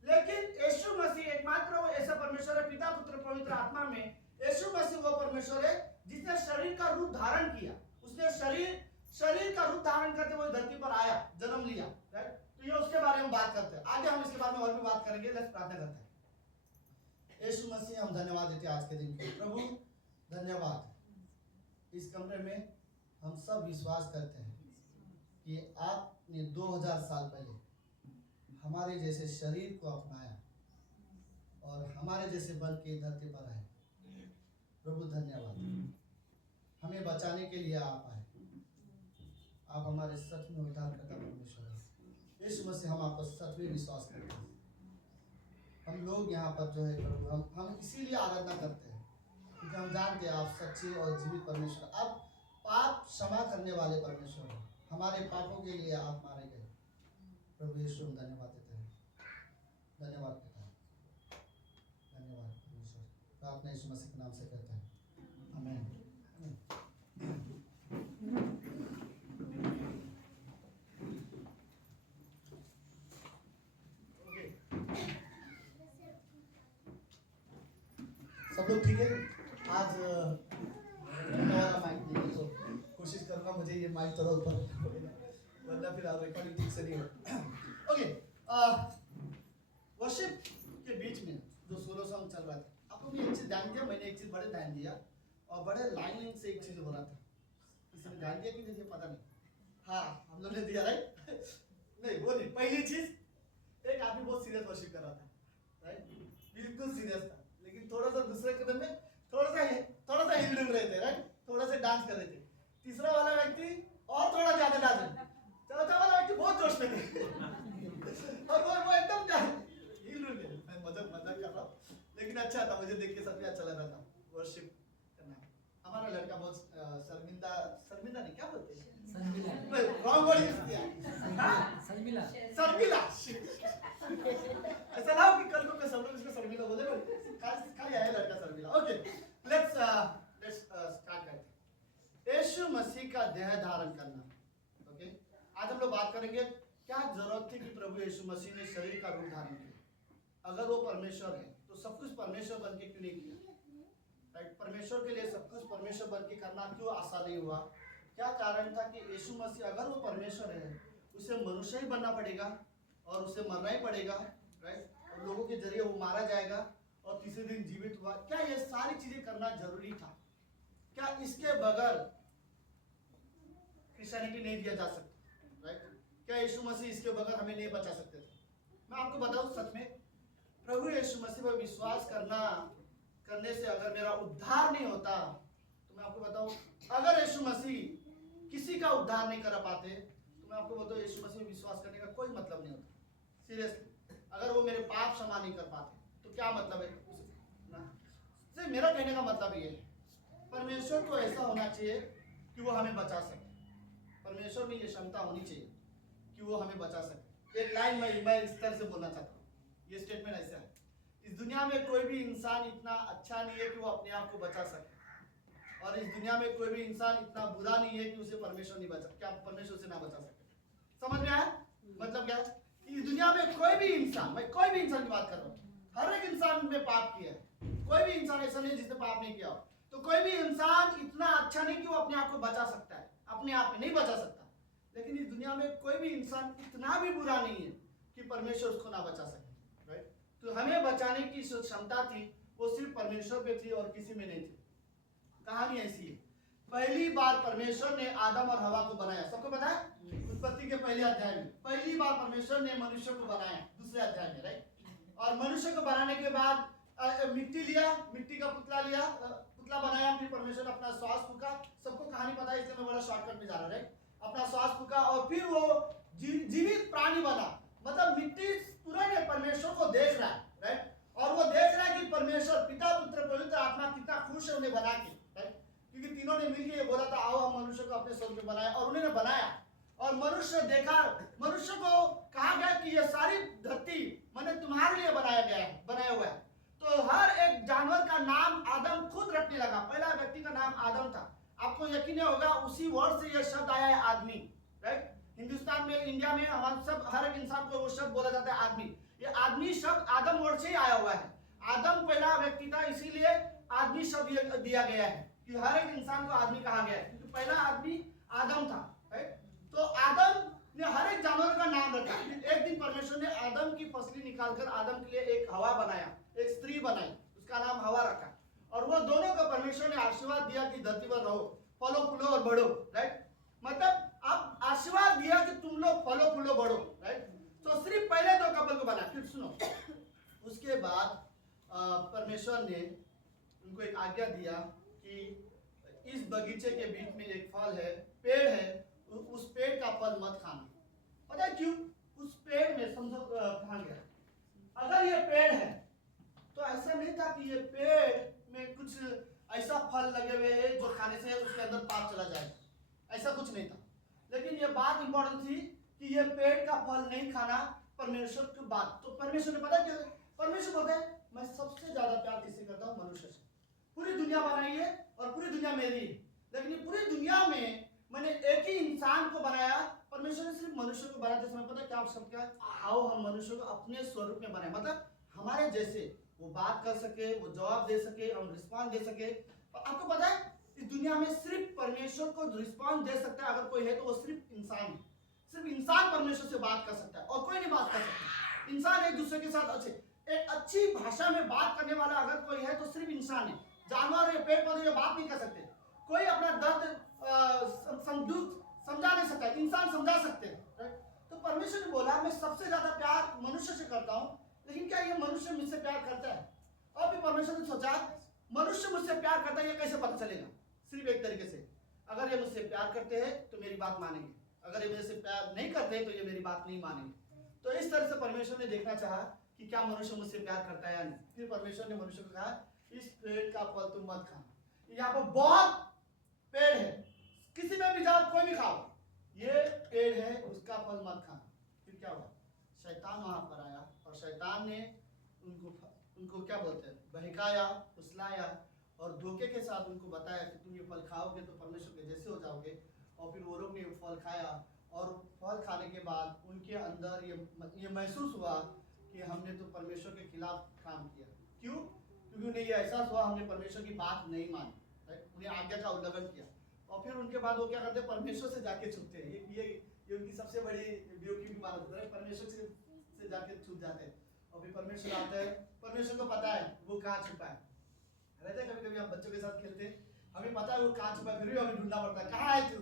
लेकिन यीशु मसीह एकमात्र वो ऐसा परमेश्वर है, पिता, पुत्र, पवित्र आत्मा में यीशु मसीह वो परमेश्वर है जिसने शरीर का रूप धारण किया। उसने शरीर का रूप धारण करते हुए धरती पर आया, जन्म लिया, राइट। तो ये उसके बारे में बात करते हैं। आगे हम इसके बारे में और भी बात करेंगे। लेट्स प्रार्थना करते हैं। यीशु मसीह, हम धन्यवाद देते हैं आज के दिन के। प्रभु धन्यवाद। इस कमरे में हम सब विश्वास करते हैं कि आपने 2000 साल पहले हमारे जैसे शरीर को अपनाया और हमारे जैसे बन के धरती पर आए। प्रभु धन्यवाद। हमें बचाने के लिए आप आए। आप हमारे सच में उद्धार करता परमेश्वर है। यीशु मसीह, हम आपको सच में विश्वास करते हैं। हम लोग यहाँ पर जो है प्रभु, हम इसीलिए आराधना करते हैं क्योंकि हम जानते हैं आप सच्चे और जीवित परमेश्वर, आप पाप क्षमा करने वाले परमेश्वर हैं। हमारे पापों के लिए आप मारे गए। प्रभु यीशु हम धन्यवाद देते हैं, धन्यवाद पिता, धन्यवाद परमेश्वर। प्रार्थना यीशु मसीह के नाम से करते हैं, आमीन। सब लोग ठीक है? आज वाला माइक नहीं है, तो कोशिश करूंगा मुझे ये माइक थोड़ा ऊपर पड़ेगा, वरना फिर आप रिकॉर्डिंग ठीक से नहीं हो। ओके, वर्शिप के बीच में जो सोलो सॉन्ग चल रहा था, आपको भी एक चीज ध्यान दिया, मैंने एक चीज बड़े ध्यान दिया और बड़े लाइन से एक चीज हो रहा था। किसी ने ध्यान दिया कि नहीं दिया पता नहीं। हाँ, हम लोग ने दिया राइट? नहीं वो नहीं, पहली चीज एक आदमी बहुत सीरियस वर्शिप कर रहा था, राइट? बिल्कुल सीरियस था, लेकिन थोड़ा सा दूसरे कदम में थोड़ा सा हिल डुल रहे थे, राइट? थोड़ा सा डांस कर रहे थे। तीसरा वाला व्यक्ति और थोड़ा ज्यादा डांस रहे, चौथा वाला व्यक्ति बहुत जोश में थे और वो एकदम हिल डुल गए। मैं मजाक कर रहा हूँ, लेकिन अच्छा था, मुझे देख के सब अच्छा लग रहा था वर्शिप करना। हमारा लड़का बहुत शर्मिंदा नहीं, क्या बोलते हैं? रॉन्ग वर्ड यूज किया, शर्मिला। ऐसा ना हो कि कल को सब लोग इसको शर्मिला बोले, खाली आया लड़का शर्मिला। ओके, लेट्स स्टार्ट करते हैं। यीशु मसीह का देह धारण करना। ओके, आज हम लोग बात करेंगे क्या जरूरत थी कि प्रभु यीशु मसीह ने शरीर का रूप धारण किया। अगर वो परमेश्वर है तो सब कुछ परमेश्वर बन के क्यों नहीं किया, राइट? परमेश्वर के लिए सब कुछ परमेश्वर बन के करना क्यों आसान नहीं हुआ? क्या कारण था कि यीशु मसीह अगर वो परमेश्वर है, उसे मनुष्य ही बनना पड़ेगा और उसे मरना ही पड़ेगा, राइट? और लोगों के जरिए वो मारा जाएगा और तीसरे दिन जीवित हुआ। क्या ये सारी चीजें करना जरूरी था? क्या इसके बगैर क्रिश्चियनिटी नहीं दिया जा सकता, राइट? क्या यीशु मसीह इसके बगैर हमें नहीं बचा सकते थे? मैं आपको बताऊं, सच में प्रभु यीशु मसीह पर विश्वास करने से अगर मेरा उद्धार नहीं होता, तो मैं आपको बताऊं, अगर यीशु मसीह किसी का उद्धार नहीं कर पाते, तो मैं आपको बताऊं यीशु मसीह में विश्वास करने का कोई मतलब नहीं होता। सीरियसली, अगर वो मेरे पाप क्षमा नहीं कर पाते तो क्या मतलब है ना? मेरा कहने का मतलब ये है, परमेश्वर को ऐसा होना चाहिए कि वो हमें बचा सके। परमेश्वर में ये क्षमता होनी चाहिए कि वो हमें बचा सके। एक लाइन मैं इस तरह से बोलना चाहता हूँ, ये स्टेटमेंट ऐसा है, इस दुनिया में कोई भी इंसान इतना अच्छा नहीं है कि वो अपने आप को बचा सके, और इस दुनिया में कोई भी इंसान इतना बुरा नहीं है कि उसे परमेश्वर नहीं बचा, क्या परमेश्वर से ना बचा सके। समझ में आया? मतलब क्या? इस दुनिया में कोई भी इंसान, मैं कोई भी इंसान की बात कर रहा हूँ, हर एक इंसान ने पाप किया है, कोई भी इंसान ऐसा नहीं जिसने पाप नहीं किया हो। तो कोई भी इंसान इतना अच्छा नहीं कि वो अपने आप को बचा सकता है, अपने आप में नहीं बचा सकता। लेकिन इस दुनिया में कोई भी इंसान इतना भी बुरा नहीं है कि परमेश्वर उसको ना बचा सके, राइट? तो हमें बचाने की जो क्षमता थी वो सिर्फ परमेश्वर पे थी और किसी में नहीं थी। कहानी ऐसी है, पहली बार परमेश्वर ने आदम और हवा को बनाया, सबको पता है? उत्पत्ति के पहले अध्याय में पहली बार परमेश्वर ने मनुष्य को बनाया, दूसरे अध्याय में, राइट? और मनुष्य को बनाने के बाद मिट्टी लिया, मिट्टी का पुतला बनाया, फिर परमेश्वर ने अपना श्वास फूका। सबको कहानी पता है, इसलिए मैं बड़ा शॉर्टकट में जा रहा हूं, राइट? अपना श्वास फूका और फिर वो जीवित प्राणी बना। मतलब मिट्टी तुरंत परमेश्वर को देख रहा है, राइट? और वो देख रहा है कि परमेश्वर पिता, पुत्र, पवित्र आत्मा कितना खुश है उन्हें बना के, राइट? क्योंकि तीनों ने मिलकर ये बोला था, आओ हम मनुष्य को अपने स्वरूप में बनाए, और उन्होंने बनाया। और मनुष्य देखा, मनुष्य को कहा गया कि ये सारी धरती मैंने तुम्हारे लिए बनाया हुआ है। तो हर एक जानवर का नाम आदम खुद रखने लगा। पहला व्यक्ति का नाम आदम था। आपको यकीन होगा उसी वर्ड से यह शब्द आया है आदमी, राइट? हिंदुस्तान में, इंडिया में हम सब, हर एक इंसान को वो शब्द बोला जाता है आदमी। ये आदमी शब्द आदम वर्ड से ही आया हुआ है। आदम पहला व्यक्ति था, इसीलिए आदमी शब्द दिया गया है कि हर एक इंसान को आदमी कहा गया है, क्योंकि पहला आदमी आदम था, राइट? तो आदम ने हर एक जानवर का नाम रखा। एक दिन परमेश्वर ने आदम की फसली निकालकर आदम के लिए एक हवा बनाया, एक स्त्री बनाई, उसका नाम हवा रखा। और वो दोनों को परमेश्वर ने आशीर्वाद दिया कि धरती पर रहो, फलो फूलो और बढ़ो, राइट? मतलब अब आशीर्वाद दिया कि तुम लोग फलो फूलो बढ़ो, राइट? तो सिर्फ पहले दो कपल को बनाया। फिर सुनो, उसके बाद परमेश्वर ने उनको एक आज्ञा दिया कि इस बगीचे के बीच में एक फल है, पेड़ है, उस पेड़ का फल मत खाना। पता है क्यों? उस पेड़ में समझो कहा गया, अगर ये पेड़ है तो ऐसा नहीं था कि ये पेड़ में कुछ ऐसा फल लगे हुए हैं जो खाने से उसके अंदर पाप चला जाए, ऐसा कुछ नहीं था। लेकिन ये बात ये पेड़ का फल नहीं खाना परमेश्वर की बात। तो परमेश्वर ने पता क्या, परमेश्वर बोलता है मैं सबसे ज्यादा प्यार किससे करता हूँ, मनुष्य से। पूरी दुनिया बनाई है और पूरी दुनिया मेरी है, लेकिन ये पूरी दुनिया में मैंने एक ही इंसान को बनाया। परमेश्वर ने सिर्फ मनुष्य को बनाते समय पता क्या आप सब क्या, आओ हम मनुष्य को अपने स्वरूप में बनाए, मतलब हमारे जैसे वो बात कर सके, वो जवाब दे सके, हम रिस्पॉन्स दे सके। और आपको पता है इस दुनिया में सिर्फ परमेश्वर को रिस्पॉन्स दे सकता है अगर कोई है तो वो सिर्फ इंसान है। सिर्फ इंसान परमेश्वर से बात कर सकता है और कोई नहीं बात कर सकता। इंसान एक दूसरे के साथ एक अच्छी भाषा में बात करने वाला अगर कोई है तो सिर्फ इंसान है। जानवर या पेड़ पौधे बात नहीं कर सकते, कोई अपना दर्द समझा नहीं सकता, इंसान समझा सकते हैं। तो परमेश्वर ने बोला मैं सबसे ज्यादा प्यार मनुष्य से करता हूं, लेकिन क्या ये मनुष्य मुझसे प्यार करता है? और फिर परमेश्वर ने सोचा मनुष्य मुझसे प्यार करता है ये कैसे पता चलेगा? सिर्फ एक तरीके से, अगर ये मुझसे प्यार करते हैं तो मेरी बात मानेंगे, अगर ये मेरे से प्यार नहीं करते तो ये मेरी बात नहीं मानेंगे। तो इस तरह से परमेश्वर ने देखना चाहा कि क्या मनुष्य मुझसे प्यार करता है या नहीं। फिर परमेश्वर ने मनुष्य को कहा इस पेड़ का फल तुम मत खाना। यहाँ पर बहुत पेड़ है, किसी में भी जाओ कोई भी खाओ, ये पेड़ है उसका फल मत खाना। फिर क्या हुआ, शैतान वहां पर आया और शैतान ने उनको क्या बोलते हैं, बहकाया, फुसलाया और धोखे के साथ उनको बताया कि तुम ये फल खाओगे तो परमेश्वर के जैसे हो जाओगे। और फिर वो लोग ने फल खाया और फल खाने के बाद उनके अंदर ये महसूस हुआ कि हमने तो परमेश्वर के खिलाफ काम किया। क्यों? क्योंकि उन्हें ये एहसास हुआ हमने परमेश्वर की बात नहीं मानी, उन्हें आज्ञा का उल्लंघन किया। और फिर उनके बाद वो क्या करते हैं, परमेश्वर से जाके छुपते हैं। ये उनकी सबसे बड़ी बेवकूफी माना जाता है, परमेश्वर से जाके छुप जाते हैं। और फिर परमेश्वर आता है, परमेश्वर को पता है वो कहाँ छुपा है। रहता है कभी कभी हम बच्चों के साथ खेलते हैं, हमें पता है वो कहाँ छुपा है, फिर भी हमें ढूंढना पड़ता है कहाँ है तू।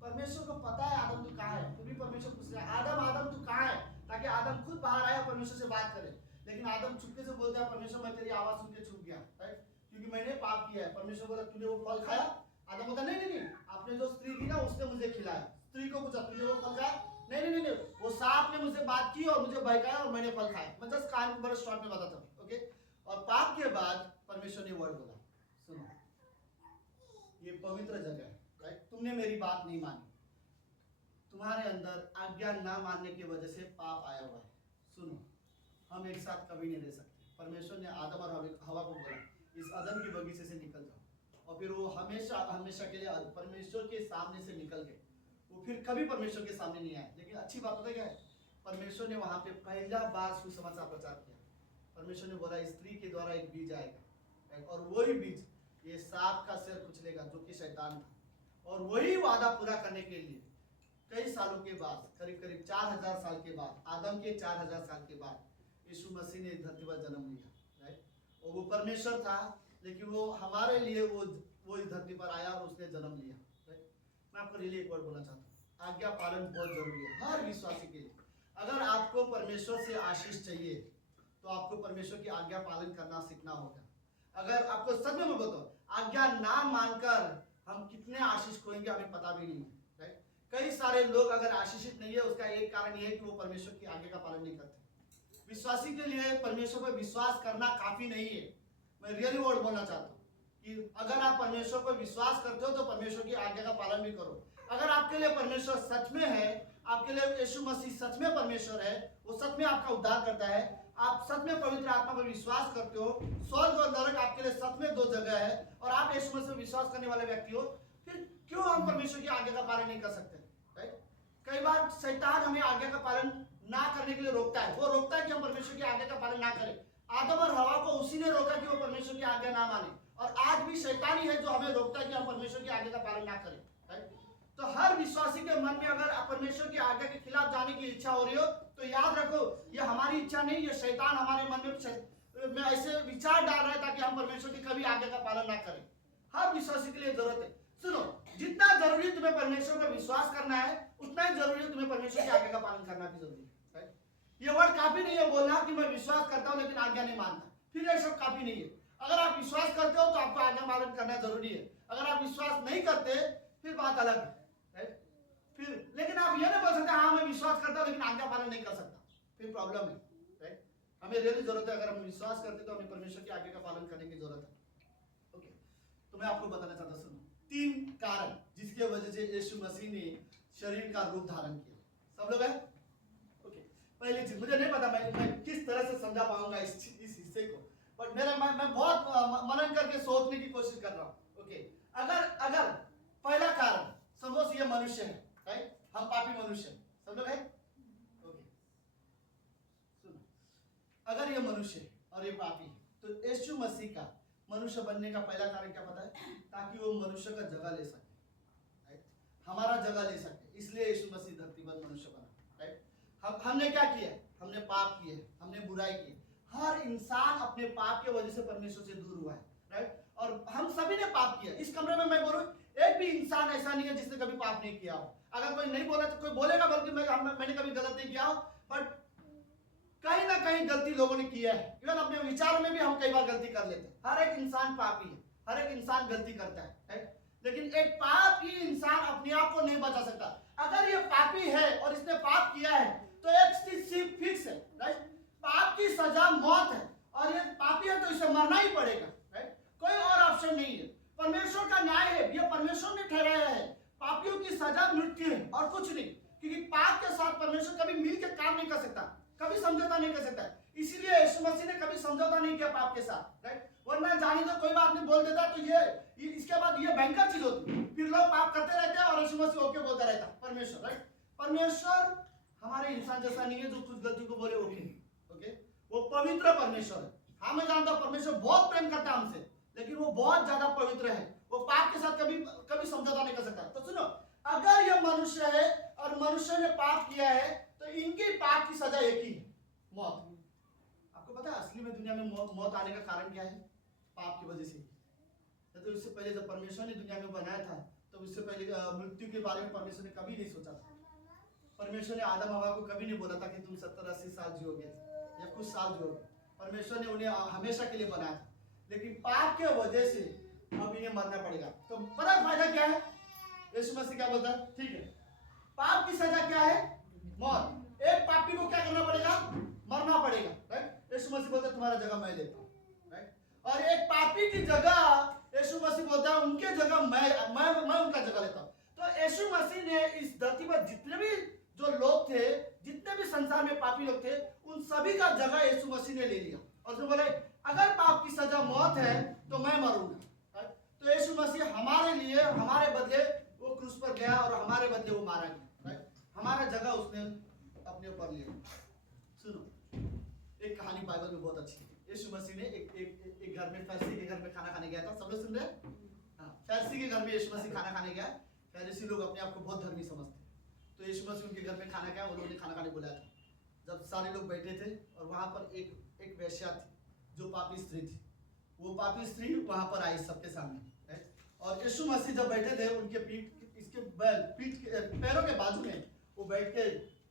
परमेश्वर को पता है आदम तू कहाँ है, फिर भी परमेश्वर पूछ रहा है आदम तू कहाँ है, ताकि आदम खुद बाहर आए और परमेश्वर से बात करे। लेकिन आदम चुपके से बोलता है परमेश्वर मैं तेरी आवाज सुन के छुप गया, राइट, क्योंकि मैंने पाप किया है। परमेश्वर बोला तूने वो फल खाया? आदम बोलता नहीं, आपने जो स्त्री थी ना उसने मुझे खिलाया। स्त्री को पूछा तुझे वो फल खाया? नहीं, वो सांप ने मुझे बात की और मुझे बहकाया और मैंने फल खाया। मैं जस्ट कहानी बड़ा शॉर्ट में बताता हूँ, ओके। और पाप के बाद परमेश्वर ने वर्ड बोला, सुनो ये पवित्र जगह है, राइट, तुमने मेरी बात नहीं मानी, तुम्हारे अंदर आज्ञा ना मानने की वजह से पाप आया हुआ है। सुनो हम एक साथ कभी नहीं रह सकते। परमेश्वर ने आदम और हवा को बोला इस अदन की बगीचे से निकल जाओ। और फिर वो हमेशा के लिए परमेश्वर के सामने से निकल गए। वो फिर कभी परमेश्वर के सामने नहीं आए। लेकिन अच्छी बात पता क्या है, परमेश्वर ने वहां पे पहला बार सुसमाचार प्रचार किया। परमेश्वर ने बोला स्त्री के द्वारा एक बीज आएगा और वही बीज ये सांप का सिर कुचलेगा जो कि शैतान था। और वही वादा पूरा करने के लिए कई सालों के बाद, करीब 4000 साल के बाद, आदम के 4000 साल के बाद यीशु मसीह ने धरती पर जन्म लिया, राइट। और वो परमेश्वर था लेकिन वो हमारे लिए वो इस धरती पर आया और उसने जन्म लिया, राइट। मैं आपको रियली एक वर्ड बोलना चाहता हूँ, आज्ञा पालन बहुत जरूरी है हर विश्वासी के लिए। अगर आपको परमेश्वर से आशीष चाहिए तो आपको परमेश्वर की आज्ञा पालन करना सीखना होगा। अगर आपको सच में मैं बताऊं, आज्ञा ना मानकर हम कितने आशीष खोएंगे हमें पता भी नहीं है, राइट। कई सारे लोग अगर आशीषित नहीं है उसका एक कारण यह है कि वो परमेश्वर की आज्ञा का पालन नहीं करते। विश्वासी के लिए परमेश्वर पर विश्वास करना काफी नहीं है। मैं रियली वर्ड बोलना चाहता हूँ कि अगर आप परमेश्वर पर विश्वास करते हो तो परमेश्वर की आज्ञा का पालन भी करो। अगर आपके लिए परमेश्वर सच में है, आपके लिए यीशु मसीह सच में परमेश्वर है, वो सच में आपका उद्धार करता है, आप सच में पवित्र आत्मा पर विश्वास करते हो, स्वर्ग और नरक आपके लिए सच में 2 जगह है और आप यीशु मसीह पर विश्वास करने वाले व्यक्ति हो, फिर क्यों हम परमेश्वर की आज्ञा का पालन नहीं कर सकते, राइट। कई बार शैतान हमें आज्ञा का पालन ना करने के लिए रोकता है। वो रोकता है कि हम परमेश्वर की आज्ञा का पालन ना करें। आदम और हवा को उसी ने रोका कि वो परमेश्वर की आज्ञा ना माने, और आज भी शैतान ही है जो हमें रोकता है कि हम परमेश्वर की आज्ञा का पालन ना करें, राइट। तो हर विश्वासी के मन में अगर परमेश्वर की आज्ञा के खिलाफ जाने की इच्छा हो रही हो तो याद रखो ये हमारी इच्छा नहीं, ये शैतान हमारे मन में ऐसे विचार डाल रहा है ताकि हम परमेश्वर की कभी आज्ञा का पालन ना करें। हर विश्वासी के लिए जरूरत है। सुनो, जितना जरूरी तुम्हें परमेश्वर पर विश्वास करना है उतना ही जरूरी है तुम्हें परमेश्वर की आज्ञा का पालन करना भी जरूरी है, राइट। ये वर्ड काफी नहीं है बोलना कि मैं विश्वास करता हूं लेकिन आज्ञा नहीं मानता, फिर ये सब काफी नहीं है। अगर आप विश्वास करते हो तो आपको आज्ञा पालन करना जरूरी है। अगर आप विश्वास नहीं करते फिर बात अलग है, राइट। फिर लेकिन आप ये नहीं बोल सकते हाँ मैं विश्वास करता हूं लेकिन आज्ञा पालन नहीं कर सकता, फिर प्रॉब्लम है, राइट। हमें रियली जरूरत है, अगर हम विश्वास करते तो हमें परमेश्वर की आज्ञा का पालन करने की जरूरत है, ओके। तो मैं आपको बताना चाहता हूं 3 कारण जिसके वजह से यीशु मसीह ने शरीर का रूप धारण किया। सब लोग है? ओके, पहली चीज मुझे नहीं पता मैं किस तरह से समझा पाऊंगा इस हिस्से को, बट मैं बहुत मनन करके सोचने की कोशिश कर रहा हूँ। ओके, अगर पहला कारण सपोज ये मनुष्य है, राइट? हम पापी मनुष्य हैं, सब लोग है? ओके, सुनो, अगर ये मनुष्य है और ये पापी है, तो यीशु मसीह का मनुष्य बनने का पहला कारण क्या पता है? ताकि वो मनुष्य का जगह ले सके, राइट? हमारा जगह ले सके, इसलिए यीशु मसीह धरती पर मनुष्य बना, राइट? हमने क्या किया? हमने पाप किए, हमने बुराई की। हर इंसान अपने पाप के वजह से परमेश्वर से दूर हुआ है, राइट? और हम सभी ने पाप किया। इस कमरे में मैं बोलूं, एक भी इंसान ऐसा नहीं है जिसने कभी पाप नहीं किया हो। अगर कोई नहीं बोला तो कोई बोलेगा बल्कि मैंने कभी गलत नहीं किया हो, बट कहीं ना कहीं गलती लोगों ने किया है। इवन अपने विचारों में भी हम कई बार गलती कर लेते हैं। हर एक इंसान पापी है, हर एक इंसान गलती करता है, राइट? लेकिन एक पापी इंसान अपने आप को नहीं बचा सकता। अगर ये पापी है और इसने पाप किया है तो एक चीज फिक्स है, राइट? पाप की सजा मौत है, और ये पापी है तो इसे मरना ही पड़ेगा, राइट? कोई और ऑप्शन नहीं है। परमेश्वर का न्याय है, ये परमेश्वर ने ठहराया है। पापियों की सजा मृत्यु है और कुछ नहीं, क्योंकि पाप के साथ परमेश्वर कभी मिलकर काम नहीं कर सकता, कभी समझौता नहीं कर सकता। इसीलिए यीशु मसीह ने कभी समझौता नहीं किया पाप के साथ, राइट? वरना जानी तो कोई बात नहीं बोल देता तो ये इसके बाद ये भयंकर चीज होती, फिर लोग पाप करते रहते हैं और यीशु मसीह ओके बोलता रहता। परमेश्वर, राइट? परमेश्वर हमारे इंसान जैसा नहीं है जो कुछ गलती को बोले ओके, ओके? वो पवित्र परमेश्वर है। हाँ, मैं जानता हूं परमेश्वर बहुत प्रेम करता है हमसे, लेकिन वो बहुत ज्यादा पवित्र है। वो पाप के साथ कभी समझौता नहीं कर सकता। तो सुनो, अगर ये मनुष्य है और मनुष्य ने पाप किया है तो इनके पाप की सजा एक ही है, मौत। आपको पता है असली में दुनिया में मौत आने का कारण क्या है? पाप की वजह से। तो इससे पहले जब परमेश्वर ने दुनिया में बनाया था तो इससे पहले मृत्यु के बारे में परमेश्वर ने कभी नहीं सोचा था। परमेश्वर ने आदम हवा को कभी नहीं बोला था कि तुम 70-80 साल जियोगे या कुछ साल जियोगे। परमेश्वर ने उन्हें हमेशा के लिए बनाया था, लेकिन पाप के वजह से अब इन्हें मरना पड़ेगा। तो पता फायदा क्या है? यीशु मसीह क्या बोलता है? ठीक है, पाप की सजा क्या है? मौत। एक पापी को क्या करना पड़ेगा? मरना पड़ेगा, राइट? यीशु मसीह बोलता है तुम्हारा जगह मैं लेता हूँ, राइट? और एक पापी की जगह यीशु मसीह बोलता है उनके जगह मैं उनका जगह लेता हूँ। तो यीशु मसीह ने इस धरती पर जितने भी जो लोग थे, जितने भी संसार में पापी लोग थे, उन सभी का जगह यीशु मसीह ने ले लिया और उसने बोले अगर पाप की सजा मौत है तो मैं मरूंगा। तो यीशु मसीह हमारे लिए, हमारे बदले वो क्रूस पर गया और हमारे बदले वो मारा गया, राइट? हमारा जगह उसने अपने ऊपर लिया। सुनो, एक कहानी बाइबल में बहुत अच्छी है। यीशु मसीह ने एक घर में, फरीसी के घर में खाना खाने गया था। सब लोग सुन रहे हैं? हाँ, फरीसी के घर में यीशु मसीह खाना खाने गया। फरीसी लोग अपने आप को बहुत धर्मी समझते, तो यीशु मसीह उनके घर में खाना खाया, उन्होंने खाना खाने बुलाया था। जब सारे लोग बैठे थे और वहां पर एक वेश्या थी जो पापी स्त्री थी। वो पापी स्त्री वहां पर आई सबके सामने, राइट? और यीशु मसीह जब बैठे थे उनके पैरों के बाजू में वो बैठ के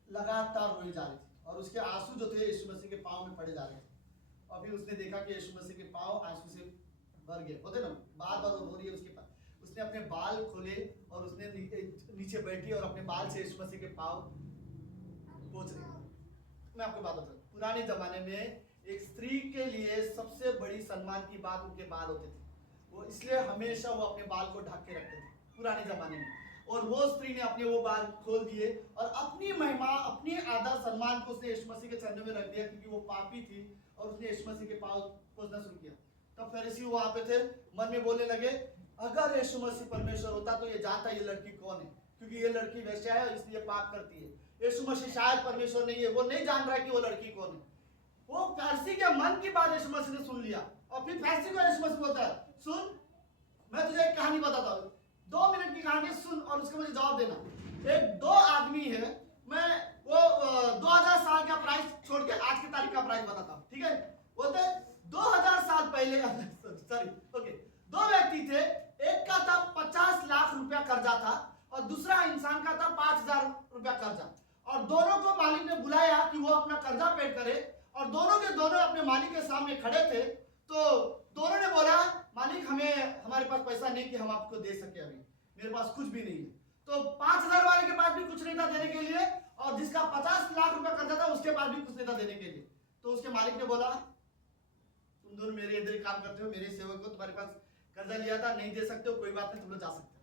लगातार रोई जा रही थी और उसके आंसू जो थे यीशु मसीह के पाँव में पड़े जा रहे थे। और फिर उसने देखा कि यीशु मसीह के पाँव आंसू से भर गए होते ना, बार बार वो रो रही है उसके पास। उसने अपने बाल खोले और उसने नीचे बैठी और अपने बाल से यीशु मसीह के पाँव पोंछ रही। मैं आपको बात बताऊं, पुराने जमाने में एक स्त्री के लिए सबसे बड़ी सम्मान की बात उनके बाल होते थे। वो इसलिए हमेशा वो अपने बाल को ढक के रखते थे पुराने जमाने में। और वो स्त्री ने अपने वो बाल खोल दिए और अपनी महिमा, अपनी आदर सम्मान को उसने यीशु मसीह के चरणों में रख दिया, क्योंकि वो पापी थी और उसने यीशु मसीह के पाँव पोंछना शुरू किया। तब फरीसी वहां पे थे, मन में बोलने लगे अगर यीशु मसीह परमेश्वर होता तो ये जानता ये लड़की कौन है, क्योंकि ये लड़की वैश्या है इसलिए पाप करती है। यीशु मसीह शायद परमेश्वर नहीं है, वो नहीं जान रहा है कि वो लड़की कौन है। वो फरीसी के मन की बात यीशु मसीह ने सुन लिया और फिर फरीसी को यीशु मसीह बोलता है सुन, मैं तुझे एक कहानी बताता हूँ, 2 मिनट की कहानी सुन और उसके मुझे जवाब देना। एक 2 आदमी है, मैं वो 2000 साल का प्राइस छोड़ के आज की तारीख का प्राइस बताता हूँ, ठीक है? बोलते 2000 साल पहले सॉरी, ओके, 2 व्यक्ति थे। एक का था 50 लाख रुपया कर्जा था और दूसरा इंसान का था 5000 रुपया कर्जा। और दोनों को मालिक ने बुलाया कि वो अपना कर्जा पे करे और दोनों के दोनों अपने मालिक के सामने खड़े थे। तो दोनों ने बोला मालिक हमारे पास पैसा नहीं कि हम आपको दे सके, अभी मेरे पास कुछ भी नहीं है। तो 5000 वाले के पास भी कुछ नहीं था देने के लिए और जिसका 50 लाख रुपया कर्जा था उसके पास भी कुछ नहीं था देने के लिए। तो उसके मालिक ने बोला तुम दोनों मेरे इधर काम करते हो, मेरे सेवक को तुम्हारे पास कर्जा लिया था, नहीं दे सकते हो, कोई बात नहीं, तुम लोग जा सकते हो।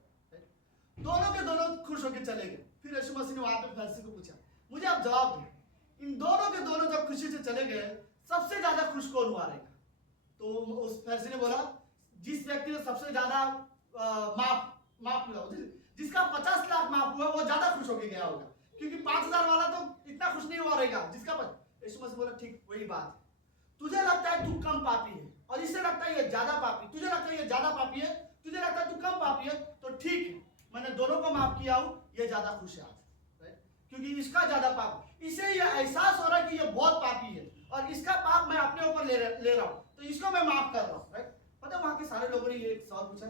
दोनों के दोनों खुश होकर चले गए। फिर यीशु मसीह ने वहां पे फरीसी को पूछा मुझे आप जवाब दो, इन दोनों के दोनों जब खुशी से चले गए, सबसे ज्यादा खुश कौन हुआ रहेगा? तो उस फरीसी ने बोला, जिस व्यक्ति ने सबसे ज्यादा माफ मिला, जिसका 50 लाख माफ हुआ, वो ज्यादा खुश होके गया होगा, क्योंकि 5,000 वाला तो इतना खुश नहीं हुआ रहेगा जिसका यीशु मसीह बोला, ठीक वही बात है। तुझे लगता है तू कम पापी है और इसे लगता है ये ज्यादा पापी, तुझे लगता है ये ज्यादा पापी है, तुझे लगता है तू कम पापी है, तो ठीक है, मैंने दोनों को माफ किया हूं, ये ज्यादा खुश है आज, क्योंकि इसका ज्यादा पाप, इसे ये एहसास हो रहा है कि ये बहुत पापी है और इसका पाप मैं अपने ऊपर ले रहा हूं, तो इसको मैं माफ कर रहा हूं, राइट। पता वहां के सारे लोगों ने ये एक सवाल पूछा,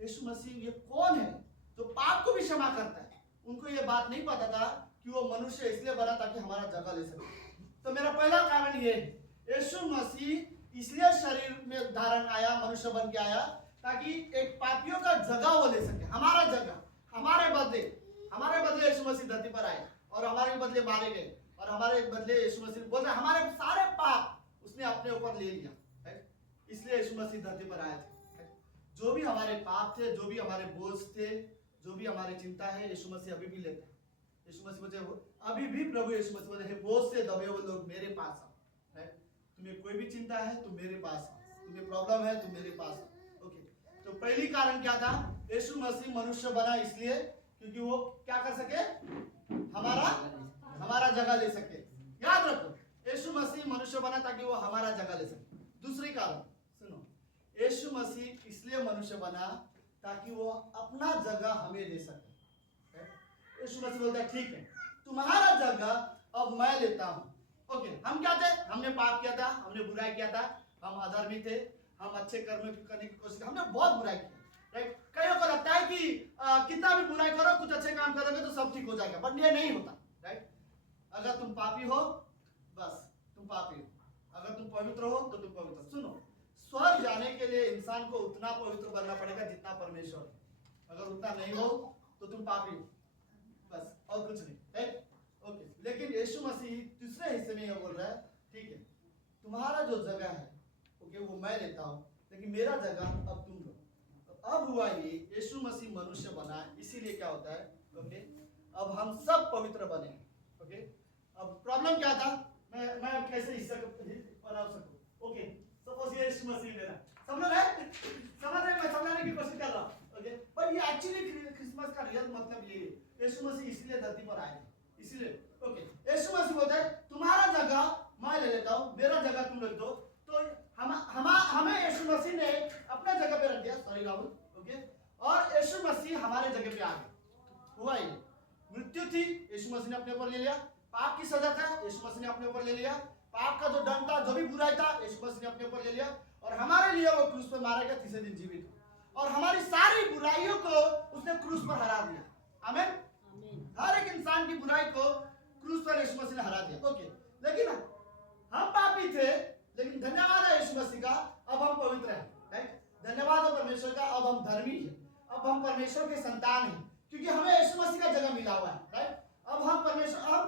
यीशु मसीह ये कौन है जो पाप को भी क्षमा करता है? उनको ये बात नहीं पता था कि वो मनुष्य इसलिए बना ताकि हमारा जगह ले सके। तो मेरा पहला कारण ये है, यीशु मसीह इसलिए शरीर में धारण आया, मनुष्य बन के आया, ताकि एक पापियों का जगह वो ले सके, हमारा जगह, हमारे बदले यीशु मसीह धरती पर आए और हमारे बदले मारे गए और हमारे बदले यीशु मसीह बोल रहे हमारे सारे पाप उसने अपने ऊपर ले लिया, इसलिए यीशु मसीह धरती पर आए थे। जो भी हमारे पाप थे, जो भी हमारे बोझ थे, जो भी हमारी चिंता है, यीशु मसीह अभी भी लेते हैं। यीशु मसीह बोलते अभी भी प्रभु यीशु मसीह बोलते हैं, बोझ से दबे हुए लोग मेरे पास आओ, तुम्हें कोई भी चिंता है तो मेरे पास आओ, तुम्हें प्रॉब्लम है तो मेरे पास आओ। ओके, तो पहली कारण क्या था? यीशु मसीह मनुष्य बना इसलिए क्योंकि वो क्या कर सके, हमारा जगह ले सके। याद रखो, यीशु मसीह मनुष्य बना ताकि वो हमारा जगह ले सके। दूसरी कारण सुनो, यीशु मसीह इसलिए मनुष्य बना ताकि वो अपना जगह हमें दे सके। यीशु मसीह बोलता है, ठीक है, तुम्हारा जगह अब मैं लेता हूं। ओके, हम क्या थे? हमने पाप किया था, हमने बुराई किया था, हम अधर्मी थे, हम अच्छे कर्म करने की कोशिश, हमने बहुत बुराई की, राइट। कईयों को लगता है कि कितना भी बुराई करो, कुछ अच्छे काम करोगे तो सब ठीक हो जाएगा, बट ये नहीं होता, राइट। अगर तुम पापी हो, बस तुम पापी हो, अगर तुम पवित्र हो तो तुम पवित्र। सुनो, स्वर्ग जाने के लिए इंसान को उतना पवित्र बनना पड़ेगा जितना परमेश्वर है। अगर उतना नहीं हो तो तुम पापी हो, बस, और कुछ नहीं, राइट। ओके, लेकिन यीशु मसीह दूसरे हिस्से में यह बोल रहा है, ठीक है, तुम्हारा जो जगह है, ओके, वो मैं लेता हूं, लेकिन मेरा जगह अब तुम लो। तो अब हुआ ये, यीशु मसीह मनुष्य बना, इसीलिए क्या होता है, ओके, अब हम सब पवित्र बने। ओके, अब प्रॉब्लम क्या था? मैं कैसे हिस्सा बना सकूं? ओके, सपोज ये यीशु मसीह लेना, सब लोग है, समझ रहे हैं? मैं समझाने की कोशिश कर रहा हूं, ओके, पर ये एक्चुअली क्रिसमस का रियल मतलब ये है, यीशु मसीह इसलिए धरती पर आए, इसलिए। ओके, यीशु मसीह बोलता है, तुम्हारा जगह मैं ले लेता हूं, मेरा जगह तुम ले दो। तो हमें यीशु मसीह ने अपने जगह पे रख दिया, सॉरी राहुल, ओके, और यीशु मसीह हमारे जगह पे आ गए। हुआ ये, मृत्यु थी, यीशु मसीह ने अपने ऊपर ले लिया, पाप की सजा था, यीशु मसीह ने अपने ऊपर ले लिया, पाप का जो दंड था, जो भी बुराई था, यीशु मसीह ने अपने ऊपर ले लिया, और हमारे लिए वो क्रूस पर मारा गया, तीसरे दिन जीवित हुआ, और हमारी सारी बुराइयों को उसने क्रूस पर हरा दिया। आमीन। हर एक इंसान की बुराई को क्रूस पर यीशु मसीह ने हरा दिया। ओके, लेकिन हम पापी थे, लेकिन धन्यवाद है यीशु मसीह का, अब हम पवित्र हैं, राइट। धन्यवाद है परमेश्वर का, अब हम धर्मी हैं, अब हम परमेश्वर के संतान हैं, क्योंकि हमें यीशु मसीह का जगह मिला हुआ है, राइट। अब हम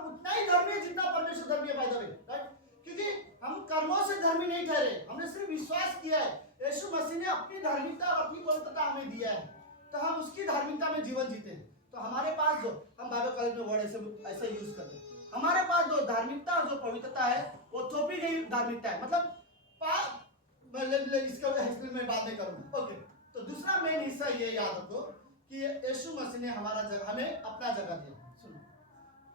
उतना ही धर्मी है जितना परमेश्वर धर्मी है, बाय द वे, राइट। क्योंकि हम कर्मों से धर्मी नहीं ठहरे, हमने सिर्फ विश्वास किया है, यीशु मसीह ने अपनी धार्मिकता और अपनी पवित्रता हमें दिया है, तो हम उसकी धार्मिकता में जीवन जीते हैं। तो हमारे पास जो, हम बाइबल कॉलेज में वर्ड ऐसे यूज करते हैं, हमारे पास जो धार्मिकता और जो पवित्रता है, वो थोपी गई धार्मिकता है, मतलब इसका हिस्ट्री में बात नहीं करूंगा। ओके, तो दूसरा मेन हिस्सा ये याद रखो कि यीशु मसीह ने हमारा जगह, हमें अपना जगह दिया। सुनो,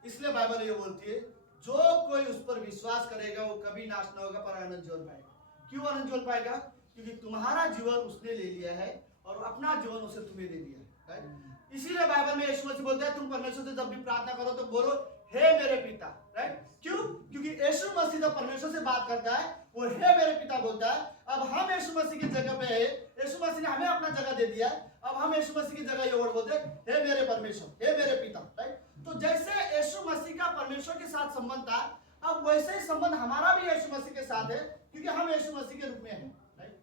इसलिए बाइबल ये बोलती है, जो कोई उस पर विश्वास करेगा वो कभी नाश न होगा पर आनंद जोल पाएगा। क्यों आनंद जोल पाएगा? क्योंकि तुम्हारा जीवन उसने ले लिया है और अपना जीवन उसे तुम्हें दे दिया है, राइट। इसीलिए बाइबल में यीशु मसीह बोलता है, तुम परमेश्वर से जब भी प्रार्थना करो तो बोलो, हे मेरे पिता, राइट। क्यों? क्योंकि यीशु मसीह जब परमेश्वर से बात करता है, वो हे मेरे पिता बोलता है। अब हम यीशु मसीह की जगह पे है, यीशु मसीह ने हमें अपना जगह दे दिया, अब हम यीशु मसीह की जगह ये वर्ड बोलते हैं, हे मेरे परमेश्वर, हे मेरे पिता, राइट। तो जैसे यीशु मसीह का परमेश्वर के साथ संबंध था, अब वैसे ही संबंध हमारा भी यीशु मसीह के साथ है, क्योंकि हम यीशु मसीह के रूप में हैं, राइट।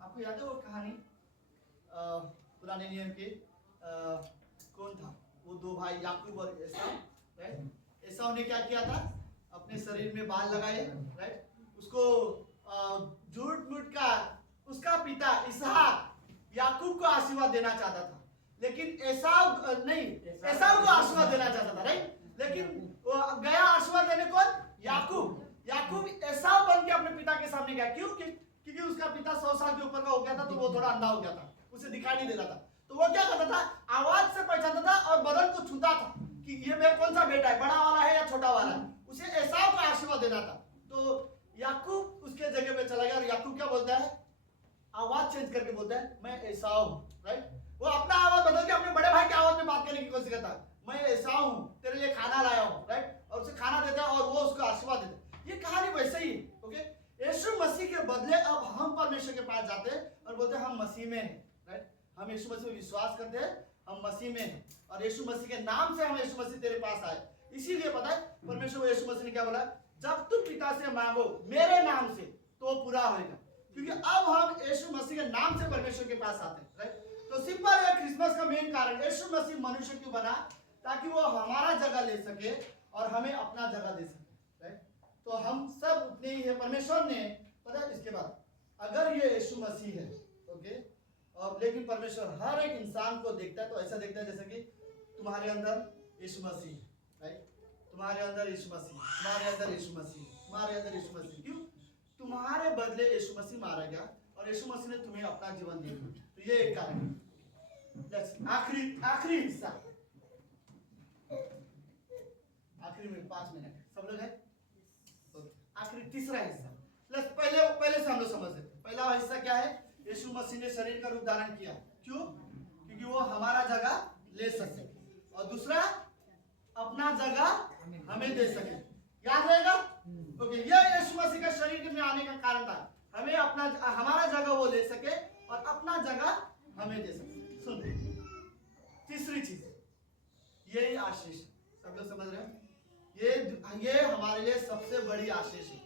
आपको याद है वो कहानी पुराने नियम की, कौन था वो दो भाई, याकूब और एसाव, राइट। एसाव ने क्या किया था? अपने शरीर में बाल लगाए, राइट। उसको झूठ मूठ का उसका पिता इसहाक याकूब को आशीर्वाद देना चाहता था, लेकिन एसाव को आशीर्वाद देना चाहता था, राइट। लेकिन वो गया आशीर्वाद देने कौन? याकूब। याकूब एसाव बन के अपने पिता के सामने गया। क्यों? क्योंकि उसका पिता 100 साल के ऊपर का हो गया था, तो वो थोड़ा अंधा हो गया था, उसे दिखाई नहीं दे रहा था। तो वो क्या करता था? आवाज से पहचानता था और बदन को छूता था कि ये मेरा कौन सा बेटा है, बड़ा वाला है या छोटा वाला है। उसे एसाव का आशीर्वाद देना था। तो याकूब उसके जगह पे चला गया और याकूब क्या बोलता है? आवाज चेंज करके बोलता है मैं एसाव हूं, राइट? वो अपना आवाज बदल के अपने बड़े भाई की आवाज में बात करने की कोशिश करता है, मैं एसाव हूं, तेरे लिए खाना लाया हूं, राइट? और उसे खाना देता है और वो उसको आशीर्वाद देता है। ये कहानी वैसे ही, ओके? यीशु मसीह के बदले अब हम परमेश्वर के पास जाते हैं और बोलते हैं हम मसीह में हैं, राइट? हम यीशु मसीह में विश्वास करते हैं, हम मसीह में हैं और यीशु मसीह के नाम से हम यीशु मसीह तेरे पास आए। इसीलिए पता है परमेश्वर को यीशु मसीह ने क्या बोला? जब तुम पिता से मांगो मेरे नाम से तो पूरा होगा। क्योंकि अब हम यीशु मसीह के नाम से परमेश्वर के पास आते हैं, राइट? तो सिंपल है, क्रिसमस का मेन कारण यीशु मसीह मनुष्य क्यों बना? ताकि वो हमारा जगह ले सके और हमें अपना जगह दे सके, राइट? तो हम सब उतने ही है। परमेश्वर ने पता है इसके बाद अगर ये यीशु मसीह है, ओके, और लेकिन परमेश्वर हर एक इंसान को देखता है, तो ऐसा देखता है जैसे कि तुम्हारे अंदर यीशु मसीह, राइट? तुम्हारे अंदर यीशु मसीह, तुम्हारे अंदर यीशु मसीह, तुम्हारे अंदर यीशु मसीह। क्यों? तुम्हारे बदले यीशु मसीह मारा गया और यीशु मसीह ने तुम्हें अपना जीवन दिया। तो ये एक कारण। आखिरी हिस्सा, आखिरी में 5 मिनट सब लोग है। आखिरी तीसरा हिस्सा पहले से हम लोग समझ लेते हैं। पहला हिस्सा क्या है? यीशु मसीह ने शरीर का रूप धारण किया। क्यों? क्योंकि वो हमारा जगह ले सके और दूसरा अपना जगह हमें दे सके। याद रहेगा? ओके, ये यीशु मसीह का शरीर में आने का कारण था, हमें अपना हमारा जगह वो ले सके और अपना जगह हमें दे सके। सुन, तीसरी चीज यही आशीष, सब लोग समझ रहे हो? ये हमारे लिए सबसे बड़ी आशीष है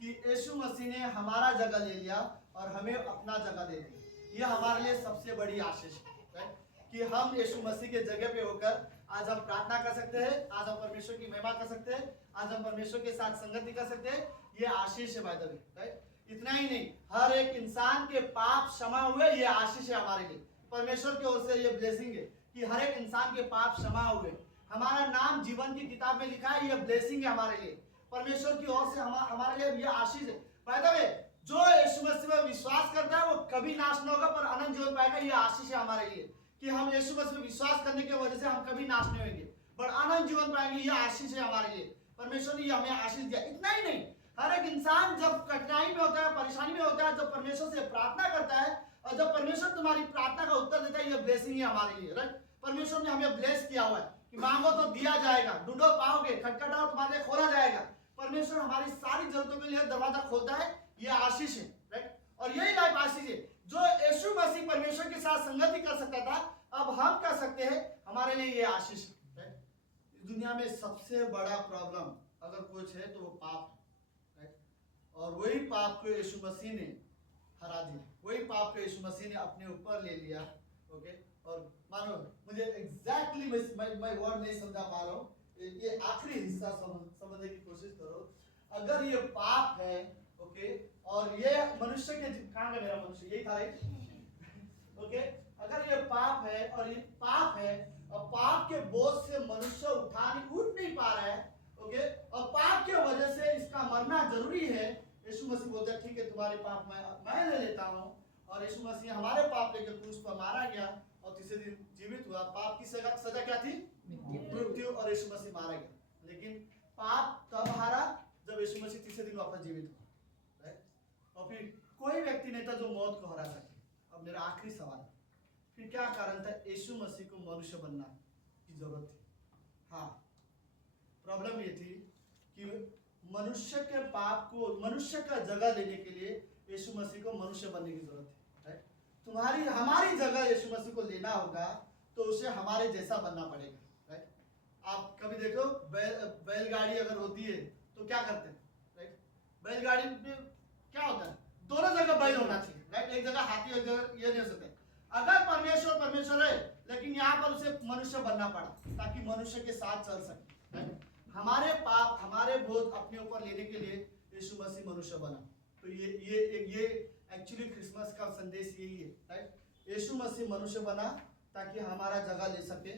कि यीशु मसीह ने हमारा जगह ले लिया और हमें अपना जगह दे दिया। ये हमारे लिए सबसे बड़ी आशीष है, राइट? कि हम यीशु मसीह के जगह पे होकर आज हम प्रार्थना कर सकते हैं, आज हम परमेश्वर की महिमा कर सकते हैं, आज हम परमेश्वर के साथ संगति कर सकते हैं। ये आशीष है बाय द वे, राइट? इतना ही नहीं, हर एक इंसान के पाप क्षमा हुए, ये आशीष है हमारे लिए। परमेश्वर की ओर से ये ब्लेसिंग है कि हर एक इंसान के पाप क्षमा हुए, हमारा नाम जीवन की किताब में लिखा है, ये ब्लेसिंग है हमारे लिए। परमेश्वर की ओर से हमारे लिए ये आशीष है। बाय द वे, जो यीशु मसीह में विश्वास करता है वो कभी नाश न होगा पर अनंत जीवन पाएगा। ये आशीष है हमारे लिए कि हम यीशु मसीह में विश्वास करने की वजह से हम कभी नाश नहीं होंगे पर अनंत जीवन पाएंगे। ये आशीष है हमारे लिए, परमेश्वर ने हमें आशीष दिया। इतना ही नहीं, हर एक इंसान जब कठिनाई में होता है, परेशानी में होता है, जब परमेश्वर से प्रार्थना करता है और जब परमेश्वर तुम्हारी प्रार्थना का उत्तर देता है, ये ब्लेसिंग है हमारे लिए, राइट? परमेश्वर ने हमें ब्लेस किया हुआ है कि मांगो तो दिया जाएगा, ढूंढो पाओगे, खटखटाओ तुम्हारे लिए खोला जाएगा। परमेश्वर हमारी सारी जरूरतों के लिए दरवाजा खोलता है, ये आशीष है, राइट? और यही लाइफ आशीष है जो यीशु मसीह परमेश्वर के साथ संगति कर सकता था, अब हम कर सकते हैं। हमारे लिए ये आशीष है, राइट? इस दुनिया में सबसे बड़ा प्रॉब्लम अगर कुछ है तो वो पाप है, राइट? और वही पाप को यीशु मसीह ने हरा दिया, वही पाप को यीशु मसीह ने अपने ऊपर ले लिया, ओके? और मानो मुझे एग्जैक्टली मैं वर्ड नहीं समझा पा रहा हूँ, ये आखिरी हिस्सा समझने की कोशिश करो। अगर ये पाप है, ओके, और ये मनुष्य के कहाँ का मेरा मनुष्य यही था, राइट? ओके, अगर ये पाप है और ये पाप है और पाप के बोझ से मनुष्य उठ नहीं पा रहा है, ओके, और पाप के वजह से इसका मरना जरूरी है। यीशु मसीह बोलता है ठीक है तुम्हारे पाप मैं ले लेता हूँ, और यीशु मसीह हमारे पाप लेकर क्रूस पर मारा गया और तीसरे दिन जीवित हुआ। पाप की सजा क्या थी? मृत्यु, और यीशु मसीह मारा गया। लेकिन पाप तब हारा जब यीशु मसीह तीसरे दिन वापस जीवित हुआ, राइट? और फिर कोई व्यक्ति नहीं था जो मौत को हरा सके। अब मेरा आखिरी सवाल, फिर क्या कारण था यीशु मसीह को मनुष्य बनना की जरूरत थी? हाँ, प्रॉब्लम ये थी कि मनुष्य के पाप को, मनुष्य का जगह लेने के लिए यीशु मसीह को मनुष्य बनने की जरूरत थी, राइट? हमारी जगह यीशु मसीह को लेना होगा तो उसे हमारे जैसा बनना पड़ेगा, राइट? आप कभी देखो बैलगाड़ी अगर होती है तो क्या करते हैं, राइट? बैलगाड़ी में क्या होता है? दोनों जगह बैल होना चाहिए, राइट? एक जगह हाथी, एक जगह ये नहीं हो सकते। अगर परमेश्वर है लेकिन यहाँ पर उसे मनुष्य बनना पड़ा ताकि मनुष्य के साथ चल सके, राइट? हमारे पाप, हमारे बोझ अपने ऊपर लेने के लिए यीशु मसीह मनुष्य बना। तो ये एक्चुअली क्रिसमस का संदेश यही है, राइट? यीशु मसीह मनुष्य बना ताकि हमारा जगह ले सके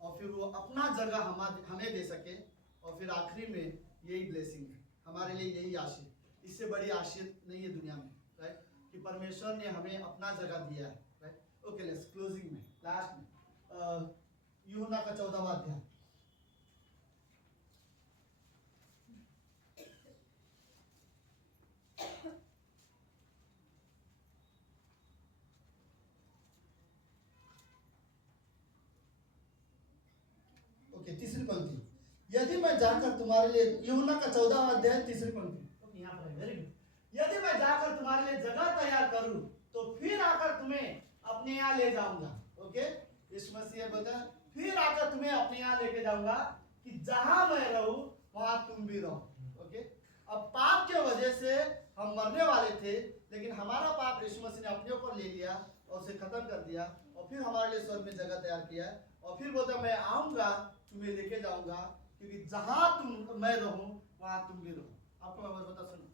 और फिर वो अपना जगह हमें दे सके और फिर आखिरी में यही ब्लेसिंग है हमारे लिए, यही आशीष, इससे बड़ी आशीष नहीं है दुनिया में, राइट, कि परमेश्वर ने हमें अपना जगह दिया है, राइट। ओके, लेट्स क्लोजिंग में, लास्ट में यूहन्ना का 14वां अध्याय। ओके, तीसरी पंक्ति, यदि मैं जाकर तुम्हारे लिए, यूहन्ना का 14वां अध्याय तीसरी पंक्ति, ओके यहाँ पर है, वेरी गुड। यदि मैं जाकर तुम्हारे लिए जगह तैयार करूं तो फिर आकर तुम्हें अपने यहाँ ले जाऊंगा। ओके, यीशु मसीह बोलता है फिर आकर तुम्हें अपने यहाँ लेके जाऊंगा कि जहां मैं रहूं वहां तुम भी रहो। ओके, अब पाप के वजह से हम मरने वाले थे, लेकिन हमारा पाप यीशु मसीह ने अपने ऊपर ले लिया और उसे खत्म कर दिया, और फिर हमारे लिए स्वर्ग में जगह तैयार किया है। और फिर बोलता मैं आऊंगा, तुम्हें लेके जाऊंगा, क्योंकि जहां मैं रहूं वहां तुम भी रहो। आपको मैं बता सुनो,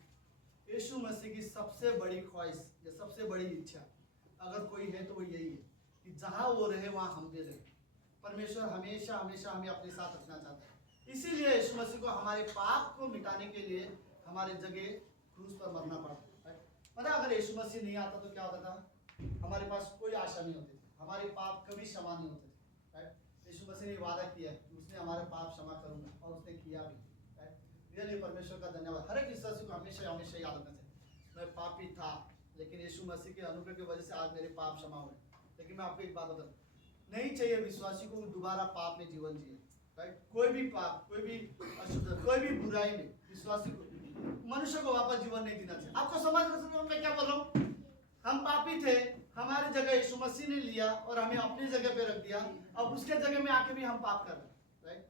यीशु मसीह की सबसे बड़ी ख्वाहिश या सबसे बड़ी इच्छा अगर कोई है तो वो यही है कि जहां वो रहे वहां हम भी रहे। परमेश्वर हमेशा हमेशा हमें अपने साथ रखना चाहता है, इसीलिए यीशु मसीह को हमारे पाप को मिटाने के लिए हमारे जगह क्रूस पर मरना पड़ा। पता, अगर यीशु मसीह नहीं आता तो क्या होता था, हमारे पास कोई आशा नहीं होती थी, हमारे पाप कभी क्षमा नहीं होते थे, राइट। यीशु मसीह ने वादा किया कि उसने हमारे पाप क्षमा करूंगा, और उसने किया भी, राइट। रियली परमेश्वर का धन्यवाद। हर एक विश्वासी को हमेशा हमेशा याद रखना चाहिए, मैं पापी था, लेकिन यीशु मसीह के अनुग्रह की वजह से आज मेरे पाप क्षमा हुए। लेकिन मैं आपको एक बात बता, नहीं चाहिए विश्वासी को दोबारा पाप में जीवन जिए, राइट। कोई भी पाप, कोई भी अशुद्ध, कोई भी बुराई में विश्वासी को, मनुष्य को वापस जीवन नहीं देना चाहिए। आपको समझ मैं क्या बोल रहा हूँ, हम पापी थे, हमारी जगह यीशु मसीह ने लिया और हमें अपनी जगह पे रख दिया, अब उसके जगह में आके भी हम पाप कर रहे हैं, राइट।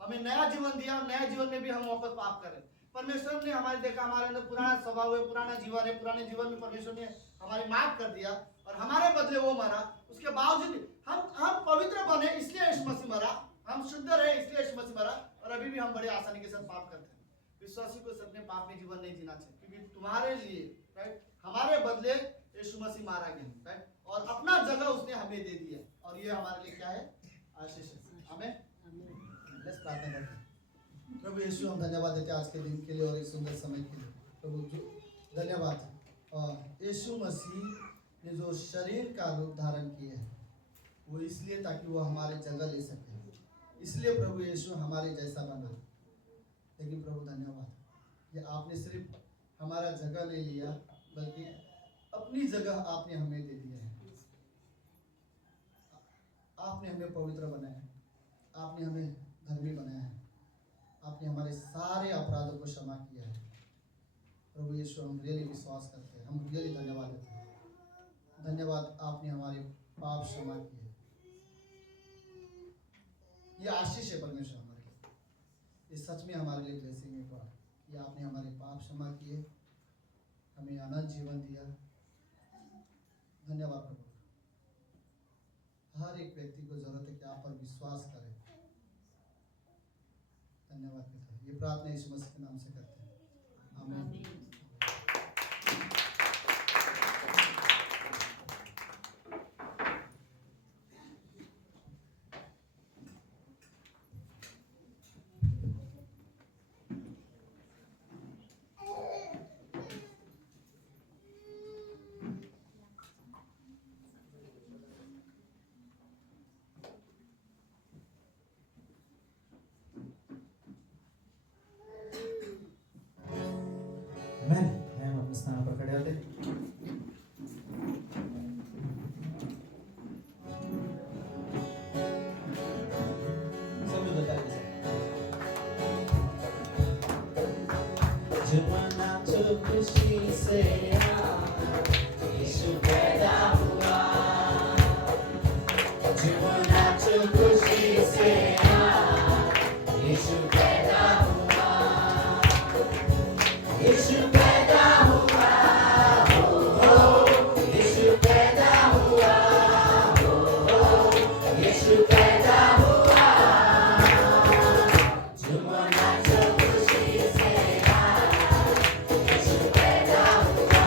हमें नया जीवन दिया, नया जीवन में भी हम वापस पाप कर रहे हैं। परमेश्वर ने हमारे देखा, हमारे अंदर पुराना स्वभाव है, पुराना जीवन है, पुराने जीवन में परमेश्वर ने हमारी माफ कर दिया और हमारे बदले वो मरा। उसके बावजूद हम पवित्र बने इसलिए यीशु मसीह मरा, हम शुद्ध रहे इसलिए यीशु मसीह मरा, और अभी भी हम बड़े आसानी के साथ पाप करते हैं। विश्वासी को सपने पाप में जीवन नहीं जीना चाहिए, क्योंकि तुम्हारे लिए, राइट, हमारे बदले यीशु मसीह मारा गया, राइट, और अपना जगह उसने हमें दे दिया, और ये हमारे लिए क्या है, आशीष है। आमीन। लेट्स प्रार्थना करते हैं। प्रभु यीशु, हम धन्यवाद देते हैं आज के दिन के लिए और इस सुंदर समय के लिए। प्रभु धन्यवाद, और यीशु मसीह ने जो शरीर का रूप धारण किया है वो इसलिए ताकि वो हमारे जगह ले सके, इसलिए प्रभु यीशु हमारे जैसा बना। लेकिन प्रभु धन्यवाद, ये आपने सिर्फ हमारा जगह नहीं लिया, बल्कि अपनी जगह आपने हमें दे दिया है। आपने हमें पवित्र बनाया है, आपने हमें धर्मी बनाया है, आपने हमारे सारे अपराधों को क्षमा किया है। प्रभु यीशु, हम रियली विश्वास करते हैं, हम रियली धन्यवाद देते हैं। धन्यवाद, आपने हमारे पाप क्षमा किए। ये आशीष है परमेश्वर हमारे लिए, ये सच में हमारे लिए ब्लेसिंग है गॉड, कि आपने हमारे पाप क्षमा किए, हमें अनंत जीवन दिया। धन्यवाद प्रभु। हर एक व्यक्ति को जरूरत है कि आप पर विश्वास करें। धन्यवाद पिता, ये प्रार्थना यीशु मसीह के नाम से करते हैं, आमीन। हम अपने स्थान पर खड़े होते। सब लोग बताइए। जमाना तो खुशी से यीशु पैदा हुआ, जमाना तो खुशी से यीशु पैदा हुआ, यीशु पैदा हुआ, यीशु पैदा हुआ, यीशु पैदा हुआ, जमाना तो खुशी से यीशु पैदा हुआ,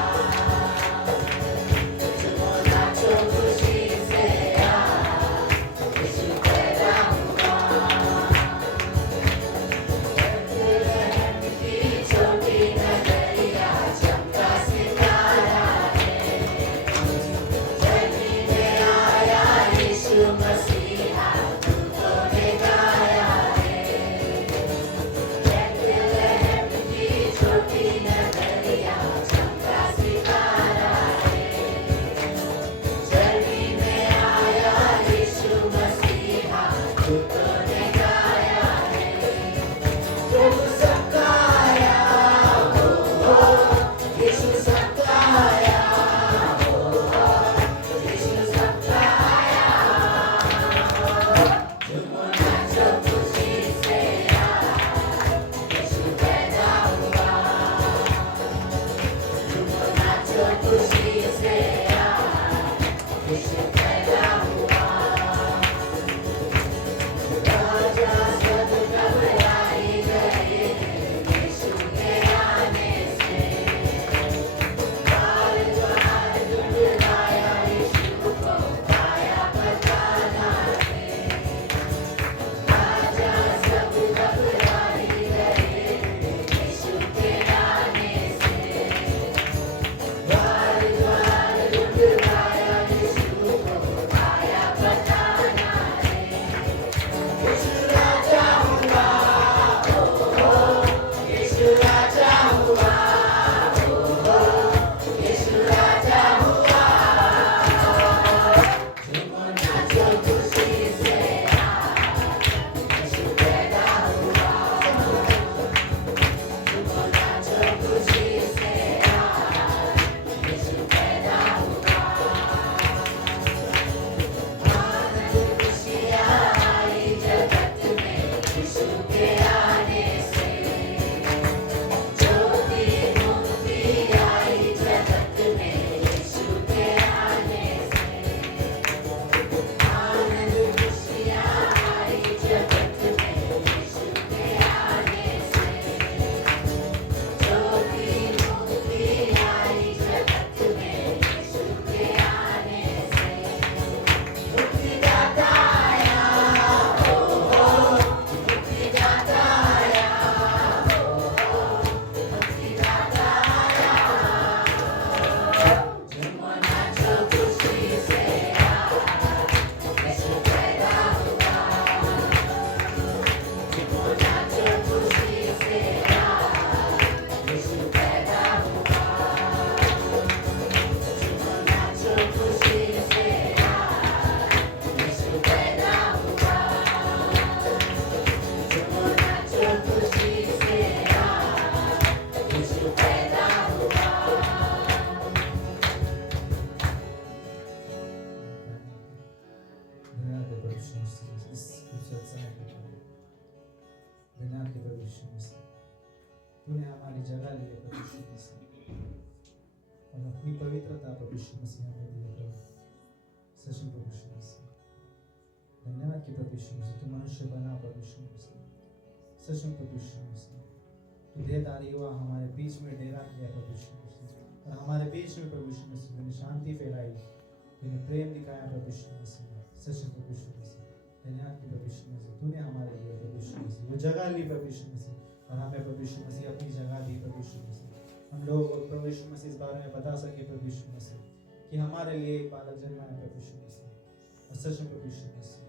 तूने हमारी जगह ली है प्रभु यीशु मसीह, और अपनी पवित्रता प्रभु यीशु मसीह हमें दी है प्रभु। सच में प्रभु यीशु मसीह धन्यवाद कि प्रभु यीशु मसीह तू मनुष्य बना प्रभु यीशु मसीह। सच में प्रभु यीशु मसीह तू देहधारी हुआ, हमारे बीच में डेरा किया प्रभु यीशु मसीह, और हमारे बीच में प्रभु यीशु मसीह तूने शांति फैलाई, तूने प्रेम दिखाया प्रभु यीशु मसीह। सच में प्रभु यीशु मसीह धन्यवाद कि प्रभु यीशु मसीह तूने हमारे लिए प्रभु यीशु मसीह वो जगह ली प्रभु यीशु मसीह, और हमें प्रभु यीशु मसीह अपनी जगह दी प्रभु यीशु मसीह। हम लोगों को प्रभु यीशु मसीह इस बारे में बता सके प्रभु यीशु मसीह कि हमारे लिए एक बालक जन्मा है प्रभु यीशु मसीह। और सच में प्रभु यीशु मसीह